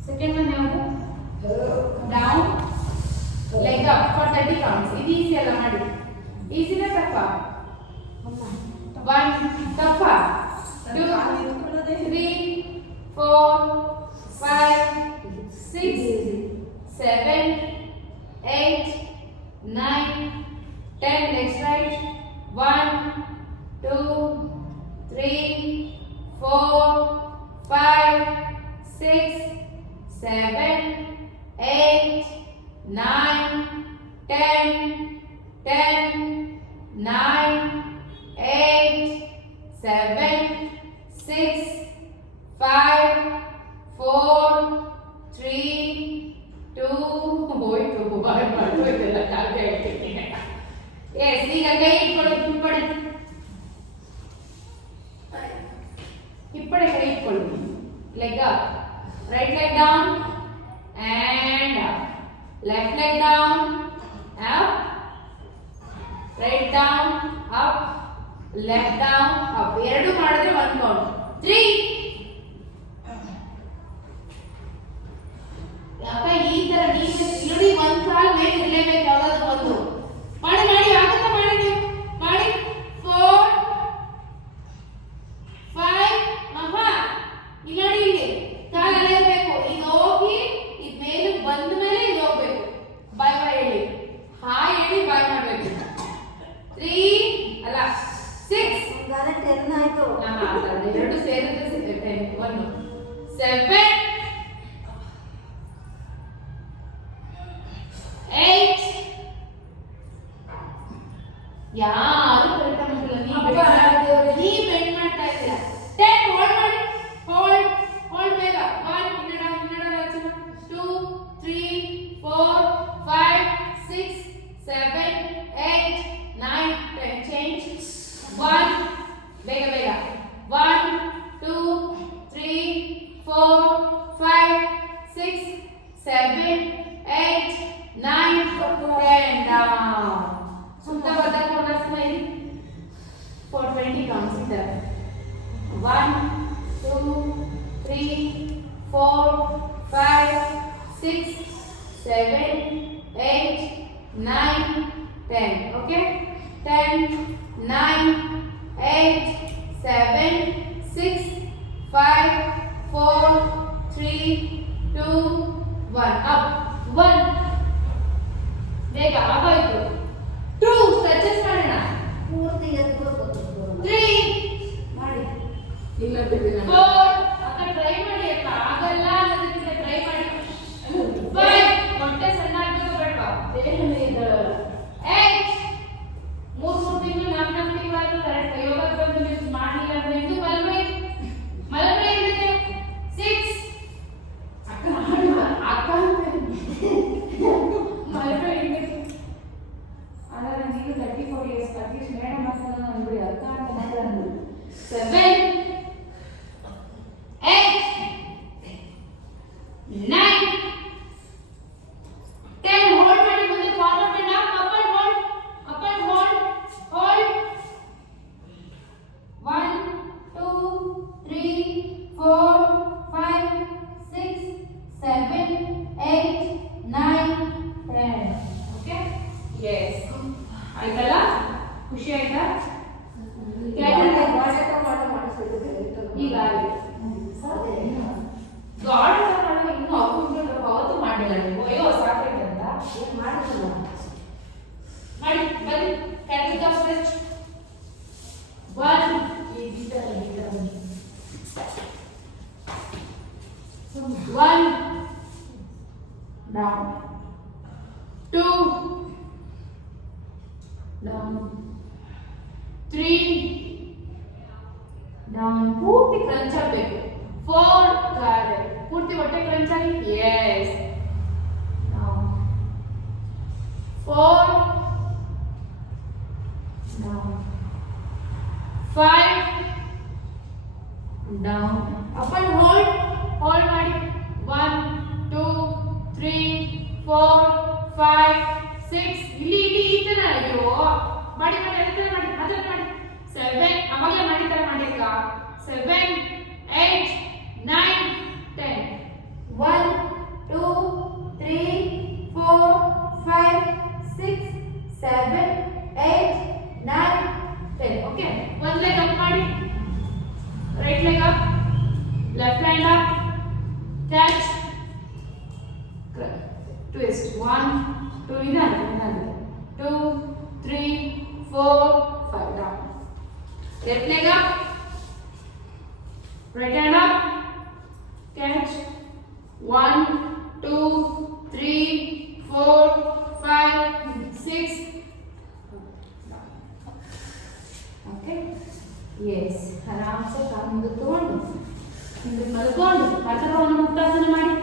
ಸೆಕೆಂಡ್ ಒನ್ ಯಾವುದು? Down leg up for 30 counts. ಇದು ಈಸಿ ಅಲ್ಲ ಮಾಡಿ. ಈಸಿನ ಟಫ? 1 ಟಫ 2 3 4 5 6 7 8 9 10. Next right. 1 2 3 4 5 6 7 8 9 10 10 9 8 7 6 5 4 3 2 ಹೋಯ್ತು. ಎಸ್ ಈಗ ಕೈ ಇಟ್ಕೊಳ್ಳಿ ಹಿಪ್ಪಡೆ ಹಿಪ್ಪಡೆ ಕೈ ಇಟ್ಕೊಳ್ಳಿ leg up right leg down and up left leg down up right down up left down up ಎರಡು ಮಾಡಿದ್ರೆ ಒಂದು ಕೌಂಟ್ 3 ಯಾಕ ಈ ತರ ನೀವು ನೋಡಿ ಒಂದು ಕಾಲ್ ಮೇಲೆ ಇರಲೇಬೇಕು ಯಾವ್ದಾದ್ರು ಒಂದು ಮಾಡಿ ಮಾಡಿ ಆಗುತ್ತಾ ಮಾಡಿ ನೀವು ಮಾಡಿ 4 5 ಆಹಾ ಇಲ್ಲಿ ನೋಡಿ ಇಲ್ಲಿ ಕಾಲ್ ಅಲ್ಲೇ ಇರಬೇಕು ಇದು ಹೋಗಿ ಇದು ಮೇಲೆ ಬಂದ ಮೇಲೆ ಇದು ಹೋಗ್ಬೇಕು ಬಾಯ್ ಬಾಯ್ ಹೇಳಿ ಹಾಯ್ ಹೇಳಿ ಬಾಯ್ ಮಾಡಬೇಕು 3 ಅಲ್ಲ 6 ಗಾಲ 10 ಆಯ್ತು ಎರಡು ಸೇರಿದ್ರೆ 10 1 7 8 ಯಾರು ಕರೆಕ್ಟ್ ಮಾಡ್ತಿಲ್ಲ ನೀ ಬೆಂಡ್ ಮಾಡ್ತಾ ಇದ್ದೀರಾ 10 ಹೋಲ್ಡ್ ಮಾಡಿ ಹೋಲ್ಡ್ ಬೇಗ 1 ಇನ್ನಡ 2 3 4 5 6 7 8 9 10 change 1 ಬೇಗ ಬೇಗ 1 2 3 4 5 6 7 8 9 10 down सुनता बता थोड़ा सा नहीं for 20 counts इधर 1 2 3 4 5 6 7 8 9 10 okay 10 9 8 7 6 5 4 3 2 1 up 1 ಬೇಗ ಆಗೋಯ್ತು 2 ಸ್ಟ್ರೆಚಸ್ ಮಾಡೋಣ ಪೂರ್ತಿ ಎತ್ಬೇಕು 3 ಮಾಡಿ ಇಲ್ಲ ಬಿಡಿ 4 ಅಕ್ಕ ಟ್ರೈ ಮಾಡಿ ಅಕ್ಕ ಆಗಲ್ಲ ಅನ್ನೋದಕ್ಕಿಂತ ಟ್ರೈ ಮಾಡಿ 5 ಹೊಟ್ಟೆ ಸಣ್ಣ ಆಗ್ಬೇಕು ಬೇಡವಾ ದೇಹನೇ ಇದ್ದಾಳಲ್ಲ 8 ಮೂರು ತಿಂಗಳು 4 ತಿಂಗಳು ಕರೆಕ್ಟ್ ಯೋಗ ಬಂದು ನೀವು ಮಾಡಲಿಲ್ಲ ಅಂದ್ರೆ ಇದು ಮಲಬೈ ಇರುತ್ತೆ 6 ಅಕ್ಕ ಮಾಡಿಲ್ಲ ಅಕ್ಕ ಮಲಬೈ ಇರುತ್ತೆ ಅಲ್ಲ ನೀವು 34 ಇಯರ್ಸ್ ಅಟ್ಲೀಸ್ಟ್ ಮೇಡಮ್ ಮಾತಾಡೋಣ ಅಂದ್ಬಿಡಿ ಅಕ್ಕ ಅಂತ ಮಾತಾಡೋಣ 7 8 9 10 ಹೋಲ್ಡ್ ಮಾಡಿ ಮುಂದೆ forward and up and hold hold 1 2 3 4 5 6 7 8 9 10 okay yes ಆಯ್ತಲ್ಲ ಖುಷಿ ಆಯ್ತಾ ಈಗ ಗಾಡ್ ಮಾಡೋ ಇನ್ನೂ ಅವತ್ತು ಮಾಡಿಲ್ಲ ನೀವು ಅಯ್ಯೋ ಸಾಕಾಯ್ತು ಅಂತ ಮಾಡಿ ಬನ್ನಿ cattle cup stretch 1 1 down 2 down 3 down ಪೂರ್ತಿ ಕ್ರಂಚ್ ಆಗಬೇಕು 4 ಕರೆಕ್ಟ್ ಪೂರ್ತಿ ಹೊಟ್ಟೆ ಕ್ರಂಚ್ ಆಗಿ yes down 4 down 5 down up and hold ಮಾಡಿ 1 2 3 4 5 6 ಇಲ್ಲಿ ಈ ತರ ಅಯ್ಯೋ ಮಾಡಿ ಮಾಡಿ ಅದರ ಮಾಡಿ 7 ಅವಾಗಲೇ ಮಾಡಿ ತರ ಮಾಡಿ ಅಕ್ಕ 7 8 9 10 1 2 3 4 5 6 7 8 9 10 ಓಕೆ ಒಂದು ಲೆಗ್ ಅಪ್ ಮಾಡಿ right leg up left hand up touch twist 1 2 ಇದಾನೆ 2 3 4 5 down left leg up right hand up catch 1 2 3 4 5 6 okay yes आराम से काम तोंಡು ಹಿಂದೆ ಮಲ್ಕೊಂಡು ಅರ್ಧಪವನ ಮುಕ್ತಾಸನ ಮಾಡಿ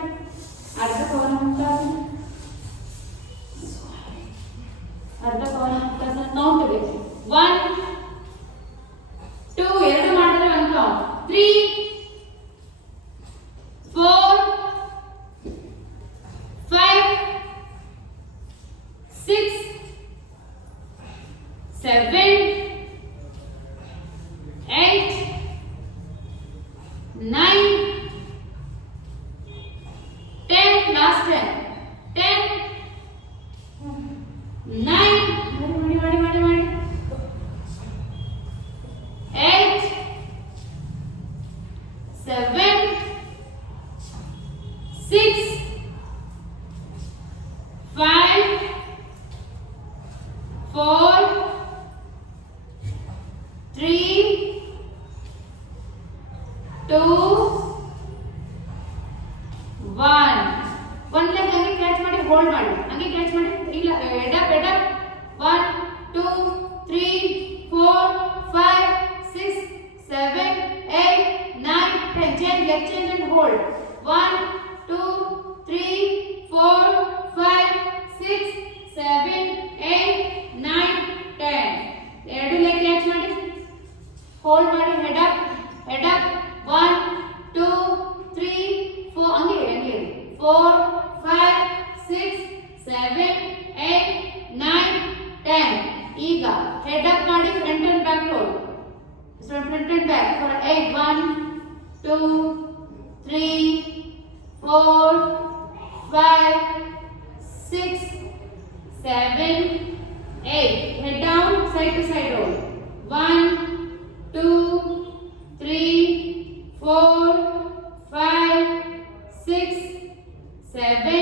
ಅರ್ಧಪವನ ಮುಕ್ತಾಸನ ನಾವು 9, 10, last 10, 10, 9, ಮಾಡಿ 8, 7, 6, 5, 4, 3, 2, 1. One leg ಹಂಗೆ ಕ್ಯಾಚ್ ಮಾಡಿ ಹೋಲ್ಡ್ ಮಾಡಿ, ಹಂಗೆ ಕ್ಯಾಚ್ ಮಾಡಿ, ಇಲ್ಲ ಎಡ 1, 2, 3, 4, 5, 6, 7, 8, 9, 10. Change, leg change and hold. 1, 2, 3, 4, 5, 6, 7, 8, 9, 10. ಎರಡು leg ಕ್ಯಾಚ್ ಮಾಡಿ, ಹೋಲ್ಡ್ ಮಾಡಿ, ಹೆಡ್ ಅಪ್ 1, 2, 3, 4, ಹಂಗೆ 4, 5, 6, 7, 8, 9, 10. ಈಗ ಹೆಡ್ ಅಪ್ ಮಾಡಿ, front and back roll. Front and back for 8, 1, 2, 3, 4, 5, 6, 7, 8. Head down, side to side roll. 1, 2, 3, 4, 5, 6, 7,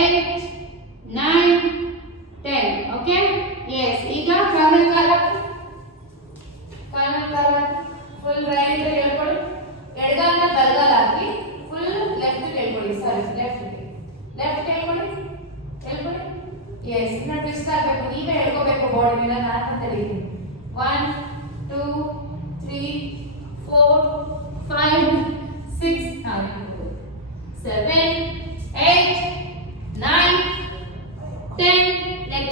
8, 9, 10. Okay? Yes. ಈಗ ಕಾಲಲ್ಲಿ ಫುಲ್ ರೈಟ್ ಹೇಳ್ಕೊಡಿ, ಎಡಗಾಲ ಬಲಗಾಲ ಹಾಕಿ ಫುಲ್ ಲೆಫ್ಟ್ ಹೇಳ್ಕೊಡಿ. ಸಾರಿ, ಲೆಫ್ಟ್ ಹೇಳ್ಕೊಡಿ. ಎಸ್, ಇನ್ನು ಟ್ವಿಸ್ಟ್ ಆಗಬೇಕು, ನೀವೇ ಹೇಳ್ಕೋಬೇಕು ಬಾಡಿ ಮೇಲೆ, ನಾನು ತಿಳಿದೀನಿ. 1, 2, 3, 4, 5, 6, 7, 8, 9, 10. Leg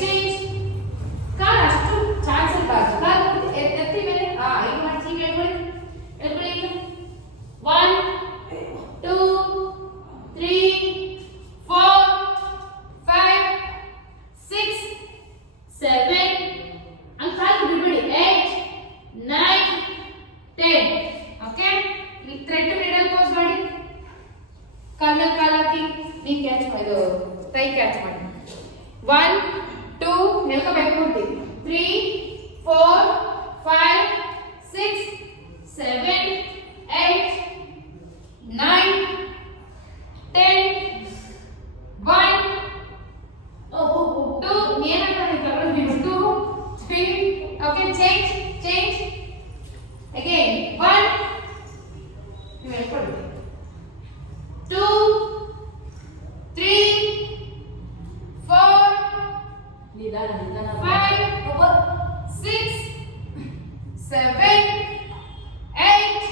change. ಕಾಲ ಅಷ್ಟು ಚಾನ್ಸ್ ಇರಬಾರ್ದು. ಕಾಲು ಎತ್ತಿ ಮೇಲೆ ಈಗ ಮಾಡಿ ಹೇಳ್ಕೊಳ್ಳಿ. 1, 2, 3, 4, 5, 6, 7, and ಕಾಲು ಬಿಡ್ಬಿಡಿ. 8, 9, 10. ಓಕೆ, ಈ ಥ್ರೆಡ್ ಮಿಡಲ್ ಪೋಸ್ ಮಾಡಿ, ಕಾಲು ಹಾಕಿ ನೀ ಕ್ಯಾಚ್ ಮಾಡಿ, ಕೈ ಕ್ಯಾಚ್ ಮಾಡಿ. 1, 2 ನಿಲ್ಕೋಬೇಕು, 3, 4, 5, 6, 7, 8, 9, 10. 1, 2 ಏನಂತಾರೆ 2, 3. Okay, change again. 1, 2, 3, 4, 5, 6, 7, 8,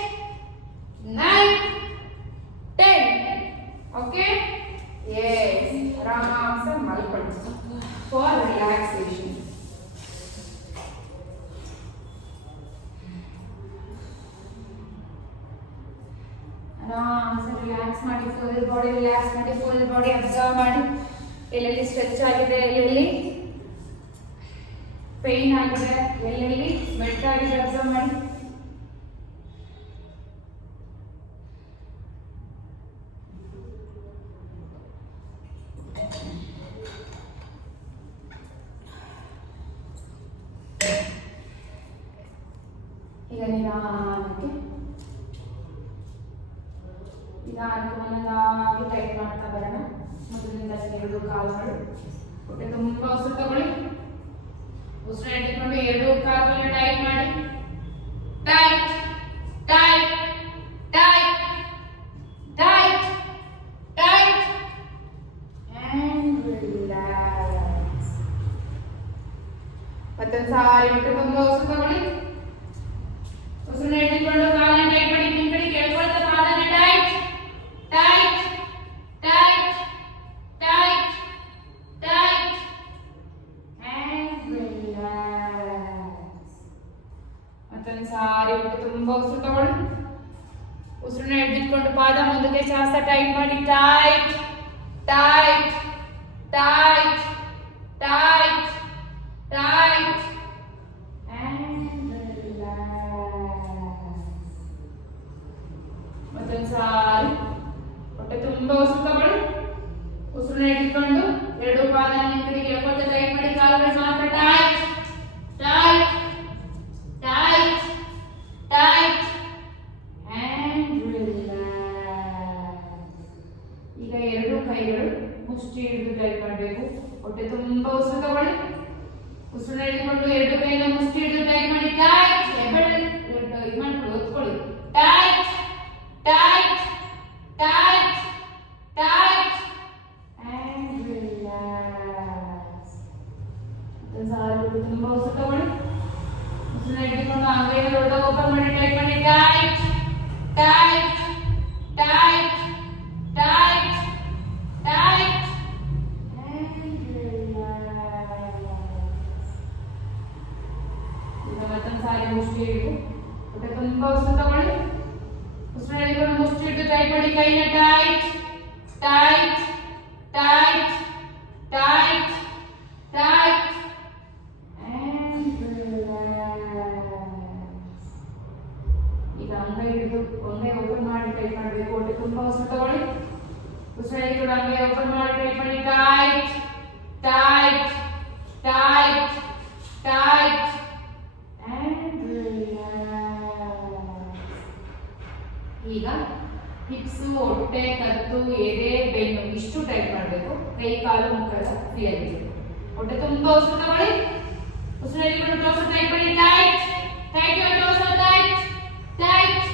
9, 10. Okay? Yes. ಆರಾಮ್ ಸೆ ಮಲ್ಕೊಳ್ಳಿ ಫಾರ್ ರಿಲ್ಯಾಕ್ಸೇಷನ್. ಆರಾಮ್ ಸೆ ರಿಲ್ಯಾಕ್ಸ್ ಮಾಡಿ, ಫುಲ್ ಬಾಡಿ ರಿಲ್ಯಾಕ್ಸ್ ಮಾಡಿ, ಫುಲ್ ಬಾಡಿ ಅಬ್ಸರ್ವ್ ಮಾಡಿ, ಎಲ್ಲೆಲ್ಲಿ ಸ್ಟ್ರೆಚ್ ಆಗಿದೆ, ಎಲ್ಲೆಲ್ಲಿ ಪೇನ್ ಆಗಿದೆ, ಎಲ್ಲೆಲ್ಲಿ ಸ್ವೆಟ್ ಆಗಿದೆ ಅಬ್ಸರ್ವ್ ಮಾಡಿ. ಈಗ ನಿಧಾನಕ್ಕೆ ಟೈಟ್ ಮಾಡ್ತಾ ಬರೋಣ. ಮೊದಲಿನಿಂದ ಎರಡು ಕಾಲುಗಳು, ಹೊಟ್ಟೆ ತುಂಬಾ ಉಸಿರು ತಗೊಳ್ಳಿ. ಉಸಿರು ಇಟ್ಕೊಂಡು ಎರಡು ಕಾಲುಗಳನ್ನ ಟೈಟ್ ಮಾಡಿ. Tight tight tight tight tight and relax. ಮತ್ತೊಂದು ಸಾರಿ ಹೊಟ್ಟೆ ತುಂಬಾ ಉಸಿರು ತಗೊಳ್ಳಿ. ಉಸಿರನ್ನ ಇಟ್ಕೊಂಡು ಕಾಲನ್ನ ಟೈಟ್ ಮಾಡಿ, ನಿಮ್ಮ ಕಡೆ ಕೇಳ್ಕೊಳ್ತಾ ಕಾಲನ್ನ tight tight tight tight tight and relax. ಮತ್ತೊಂದು ಸಾರಿ ಹೊಟ್ಟೆ ತುಂಬಾ ಉಸಿರು ತಗೊಳ್ಳಿ. ಉಸಿರನ್ನ ಹಿಡಿದಿಟ್ಕೊಂಡು ಪಾದ ಮುಂದಕ್ಕೆ ಶಾಸ್ತ್ರ ಟೈಟ್ ಮಾಡಿ. Tight tight tight tight tight and relax. ತುಂಬಾ ಉಸಿರು ತಗೊಳ್ಳಿ. ಉಸಿರು ಹಿಡಿದುಕೊಂಡು ಮುಷ್ಟಿ ಟೈಟ್ ಮಾಡಿ, ಕೈನ tight tight tight tight tight and relax. ಈಗ ಅಂಗೈ ಹಿಡಿದು ಒಂದೇ ಓಪನ್ ಮಾಡಿ ಟೈಟ್ ಮಾಡಬೇಕು. ಹೊಟ್ಟೆ ತುಂಬಾ ಉಸಿರು ತಗೊಳ್ಳಿ. ಉಸಿರು ಹಿಡಿದುಕೊಂಡು ಅಂಗೈ ಓಪನ್ ಮಾಡಿ ಟೈಟ್ ಮಾಡಿ, tight tight tight tight and relax. ಈಗ ಹಿಪ್ಸ್, ಹೊಟ್ಟೆ, ಕತ್ತು, ಎದೆ, ಬೆನ್ನು ಇಷ್ಟು ಟೈಟ್ ಮಾಡಬೇಕು. ಕೈ ಕಾಲು ಮುಖ ಫ್ರೀ ಆಗಿರಬೇಕು. ಹೊಟ್ಟೆ ತುಂಬಾ ಉಸಿರು ತಗೊಳ್ಳಿ. ಉಸಿರು ಹಿಡಿದುಕೊಂಡು ಟೋಸ್ ಟೈಟ್ ಮಾಡಿ, tight tight your toes, tight tight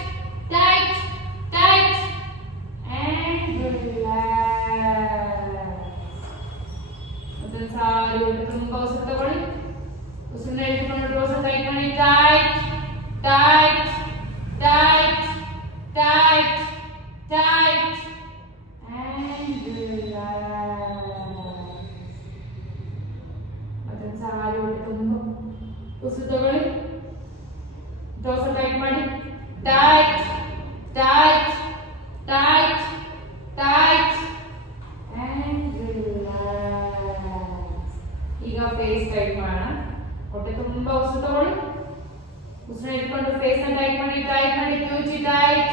tight tight and relax. ಮತ್ತೊಂದು ಸಾರಿ ಹೊಟ್ಟೆ ತುಂಬಾ ಉಸಿರು ತಗೊಳ್ಳಿ. ಉಸಿರನ್ನ ಹಿಡಿದುಕೊಂಡು ಟೋಸ್ ಟೈಟ್ ಮಾಡಿ, tight tight tight tight tight and relax. ಮತ್ತೊಂದು ಸಾರಿ ಹೊಟ್ಟೆ ತುಂಬಾ ಉಸಿರು ತಗೊಳ್ಳಿ. ಟೋಸ್ ಟೈಟ್ ಮಾಡಿ, tight tight tight tight and relax. ಈಗ ಫೇಸ್ ಟೈಟ್ ಮಾಡೋಣ. ಹೊಟ್ಟೆ ತುಂಬಾ ಉಸಿರು ತಗೊಳ್ಳಿ. ಉಸಿರು ಹಿಡ್ಕೊಂಡು ಫೇಸ್ ನ ಟೈಟ್ ಮಾಡಿ, ಕ್ಯೂಚಿ tight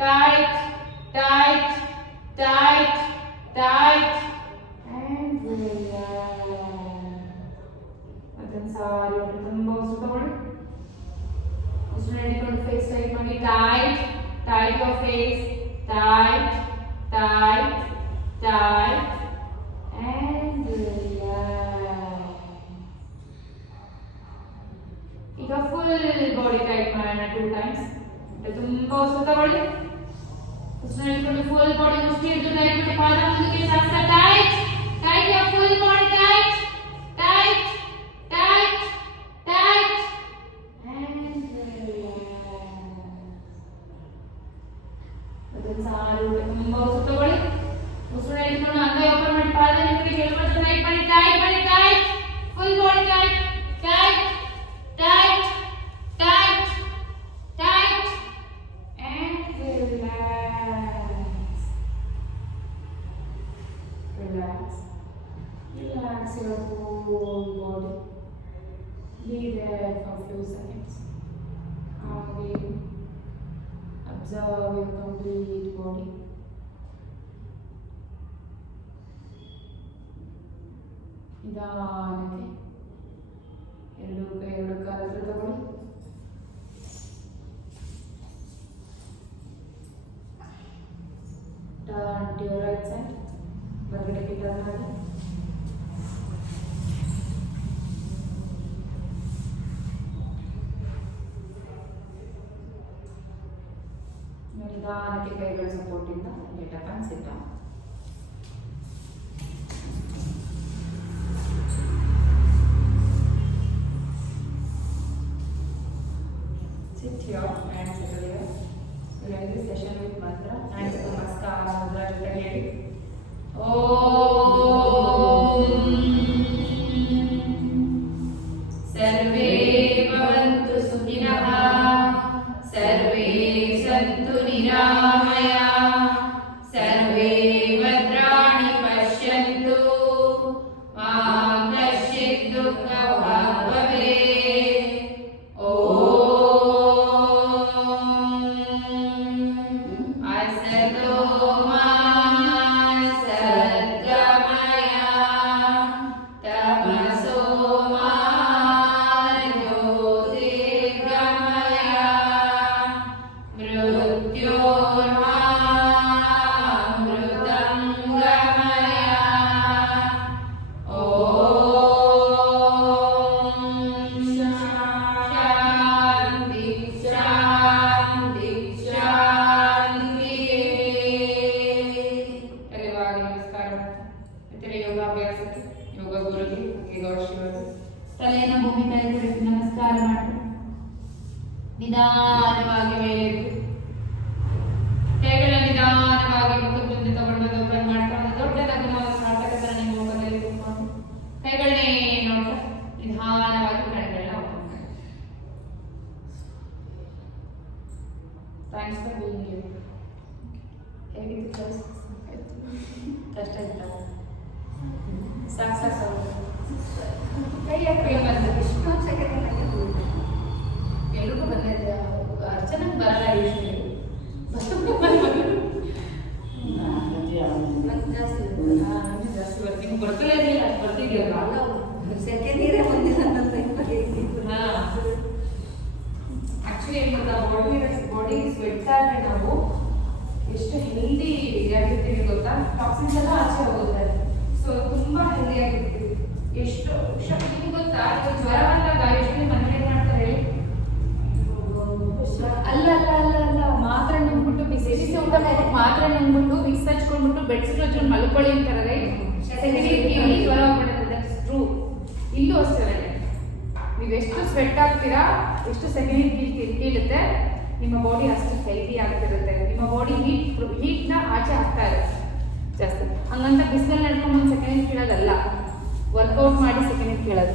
tight tight tight tight and relax. ಮತ್ತೊಂದು ಸಾರಿ ಹೊಟ್ಟೆ ತುಂಬಾ ಉಸಿರು ತಗೊಳ್ಳಿ. ಉಸಿರು ಹಿಡ್ಕೊಂಡು ಫೇಸ್ ಟೈಟ್ ಮಾಡಿ, tight tight your face, tight tight tight and relax. ಈಗ ಫುಲ್ ಬಾಡಿ ಟೈಟ್ ಮಾಡೋಣ 2 times. ತುಂಬಾ ಉಸಿರು ತಗೊಳ್ಳಿ. ಉಸಿರು ಹಿಡ್ಕೊಂಡು ಫುಲ್ ಬಾಡಿ ಮುಷ್ಟಿ ಹಿಡಿದು ಟೈಟ್ ಮಾಡಿ, ಪಾದ ಮುಂದಕ್ಕೆ ಸಾಗ್ತಾ, tight tight your full body, tight tight tight tight and relax. ಮತ್ತೊಂದು ಸಾರಿ ಹೊಟ್ಟೆ ತುಂಬಾ ಉಸಿರು ತಗೊಳ್ಳಿ. ಉಸಿರು ಹಿಡ್ಕೊಂಡು ಅಂಗೈ ಓಪನ್ ಮಾಡಿ, ಪಾದ ನಿಮಗೆ ಕೆಳಗೆ ಟೈಟ್ ಮಾಡಿ, tight full body, tight tight tight tight tight and relax. Relax. Relax your whole body. Be there for a few seconds. Again, observe your complete body. ನಿಧಾನಕ್ಕೆ ಎರಡು ಕಾಲ ತಗೊಳ್ಳಿ. Turn to your right side. ಹೊರಗಡೆಗೆ turn ಮಾಡಿ. ನಿಧಾನಕ್ಕೆ ಕೈಗಳ support ಇಂದ get up and sit down. Sit here and settle here. We'll end this session with mantra and namaskar mudra jota heli. Om Sarve bhavantu sukhinah, Sarve santu niramaya, Sarve bhadrani pashyantu, Ma kashchit dukkha bhag bhavet. Asato ma sadgamaya, tamaso ma jyotirgamaya, mrityorma amrutam gamaya. Om Shanti Shanti Shanti. ಎಲ್ಲರಿಗೂ ನಮಸ್ಕಾರ. ಇತರೆ ಯೋಗಾಭ್ಯಾಸಕ್ಕೆ ಯೋಗ ಗುರುಗೆ ಯೋಗ ಶಿವಗೆ ತಲೆಯನ್ನು ಭೂಮಿ ಮೇಲೆ ನಮಸ್ಕಾರ ಮಾಡಿ ನಿಧಾನವಾಗಿ ಮೇಲೆ ಕೈಗಳ ನಿಧಾನವಾಗಿ ಮುಖದ ಮುಂದೆ ತಗೊಂಡು ಓಪನ್ ಮಾಡ್ಕೊಂಡು ದೊಡ್ಡದಾಗಿ ನಾವು ಸಾರ್ಥಕತರ ನಿಮ್ಮ ಮುಖದಲ್ಲಿ ಕೂತ್ಕೊಂಡು ಕೈಗಳನ್ನೇ ನೋಡ್ತಾ ನಿಧಾನವಾಗಿ ಕಣ್ಗಳನ್ನ ಓಪನ್ ಮಾಡಿ. Thanks for being you. ಹೇಗಿತ್ತು ಕ್ಲಾಸ್? ಕಷ್ಟ ಆಯ್ತಾ? ಸಾಕು ಕೈ ಹಾಕಿ ಬಂದು ಎಲ್ರಿಗೂ ಬಂದಿದೆ. ಅರ್ಚನೆಗೆ ಬರಲ್ಲ ಯೂಶ್ವಲಿ. ನಂಗೆ ಜಾಸ್ತಿ ಜಾಸ್ತಿ ಬರ್ತೀನಿ. ನಿಮ್ಗೆ ಬರ್ತಿಲ್ಲ ಇರಲಿಲ್ಲ, ಅಷ್ಟು ಬರ್ತಿದ್ಯಲ್ಲ. ಸೆಕೆಂಡ್ ಇಯರೇ ಬಂದಿಲ್ಲ ನನ್ನ ಆಕ್ಚುಲಿ ಏನು ಗೊತ್ತಾ, ಬಾಡಿ ಸ್ವೆಟ್ ಆದರೆ ನಾವು ಎಷ್ಟು ಹೆಲ್ದಿ ಆಗಿರ್ತೀವಿ ಗೊತ್ತಾ. ಟಾಕ್ಸಿನ್ಸ್ ಎಲ್ಲ ಆಚೆ ಹೋಗುತ್ತೆ. ಸೊ ತುಂಬ ಹೆಲ್ದಿ ಆಗಿರ್ತೀವಿ. ಎಷ್ಟು ನಿಮ್ಗೆ ಗೊತ್ತಾ, ಈಗ ಜ್ವರ ಬಂದಾಗ ಯೂಶ್ವಲಿ ಮನೇಲಿ ಏನು ಮಾಡ್ತಾರೆ ಹೇಳಿ? ಅಲ್ಲ ಅಲ್ಲ ಅಲ್ಲ ಅಲ್ಲ ಮಾತ್ರೆ ನುಂಗ್ಬಿಟ್ಟು ಬಿಸಿ ಬಿಸಿ ಊಟ ಮಾಡ್ಬಿಟ್ಟು ಮಾತ್ರೆ ನುಂಗ್ಬಿಟ್ಟು ವಿಕ್ಸ್ ಹಚ್ಕೊಂಡ್ಬಿಟ್ಟು ಬೆಡ್ಶೀಟ್ ಹಚ್ಕೊಂಡು ಮಲ್ಕೊಳ್ಳಿ ಅಂತಾರೆ. ಸೆಕೆಂಡ್ ಜ್ವರ ಹೋಗ್ಬಿಡುತ್ತೆ. That's true. ಇಲ್ಲೂ ಅಷ್ಟೇ, ನೀವು ಎಷ್ಟು ಸ್ವೆಟ್ ಆಗ್ತೀರಾ, ಎಷ್ಟು ಸೆಕೆಂಡ್ ಕೀಳುತ್ತೆ, ನಿಮ್ಮ ಬಾಡಿ ಅಷ್ಟು ಹೆಲ್ದಿ ಆಗ್ತಿರುತ್ತೆ. ನಿಮ್ಮ ಬಾಡಿ ಹೀಟ್ನ ಆಚೆ ಹಾಕ್ತಾ ಇರುತ್ತೆ ಜಾಸ್ತಿ. ಹಂಗಂತ ಬಿಸಿಲಲ್ಲಿ ನಡ್ಕೊಂಡು ಸೆಕೆಂಡ್ ಕೀಳೋದಲ್ಲ, ವರ್ಕೌಟ್ ಮಾಡಿ ಸೆಕೆಂಡ್ ಕೀಳೋದು.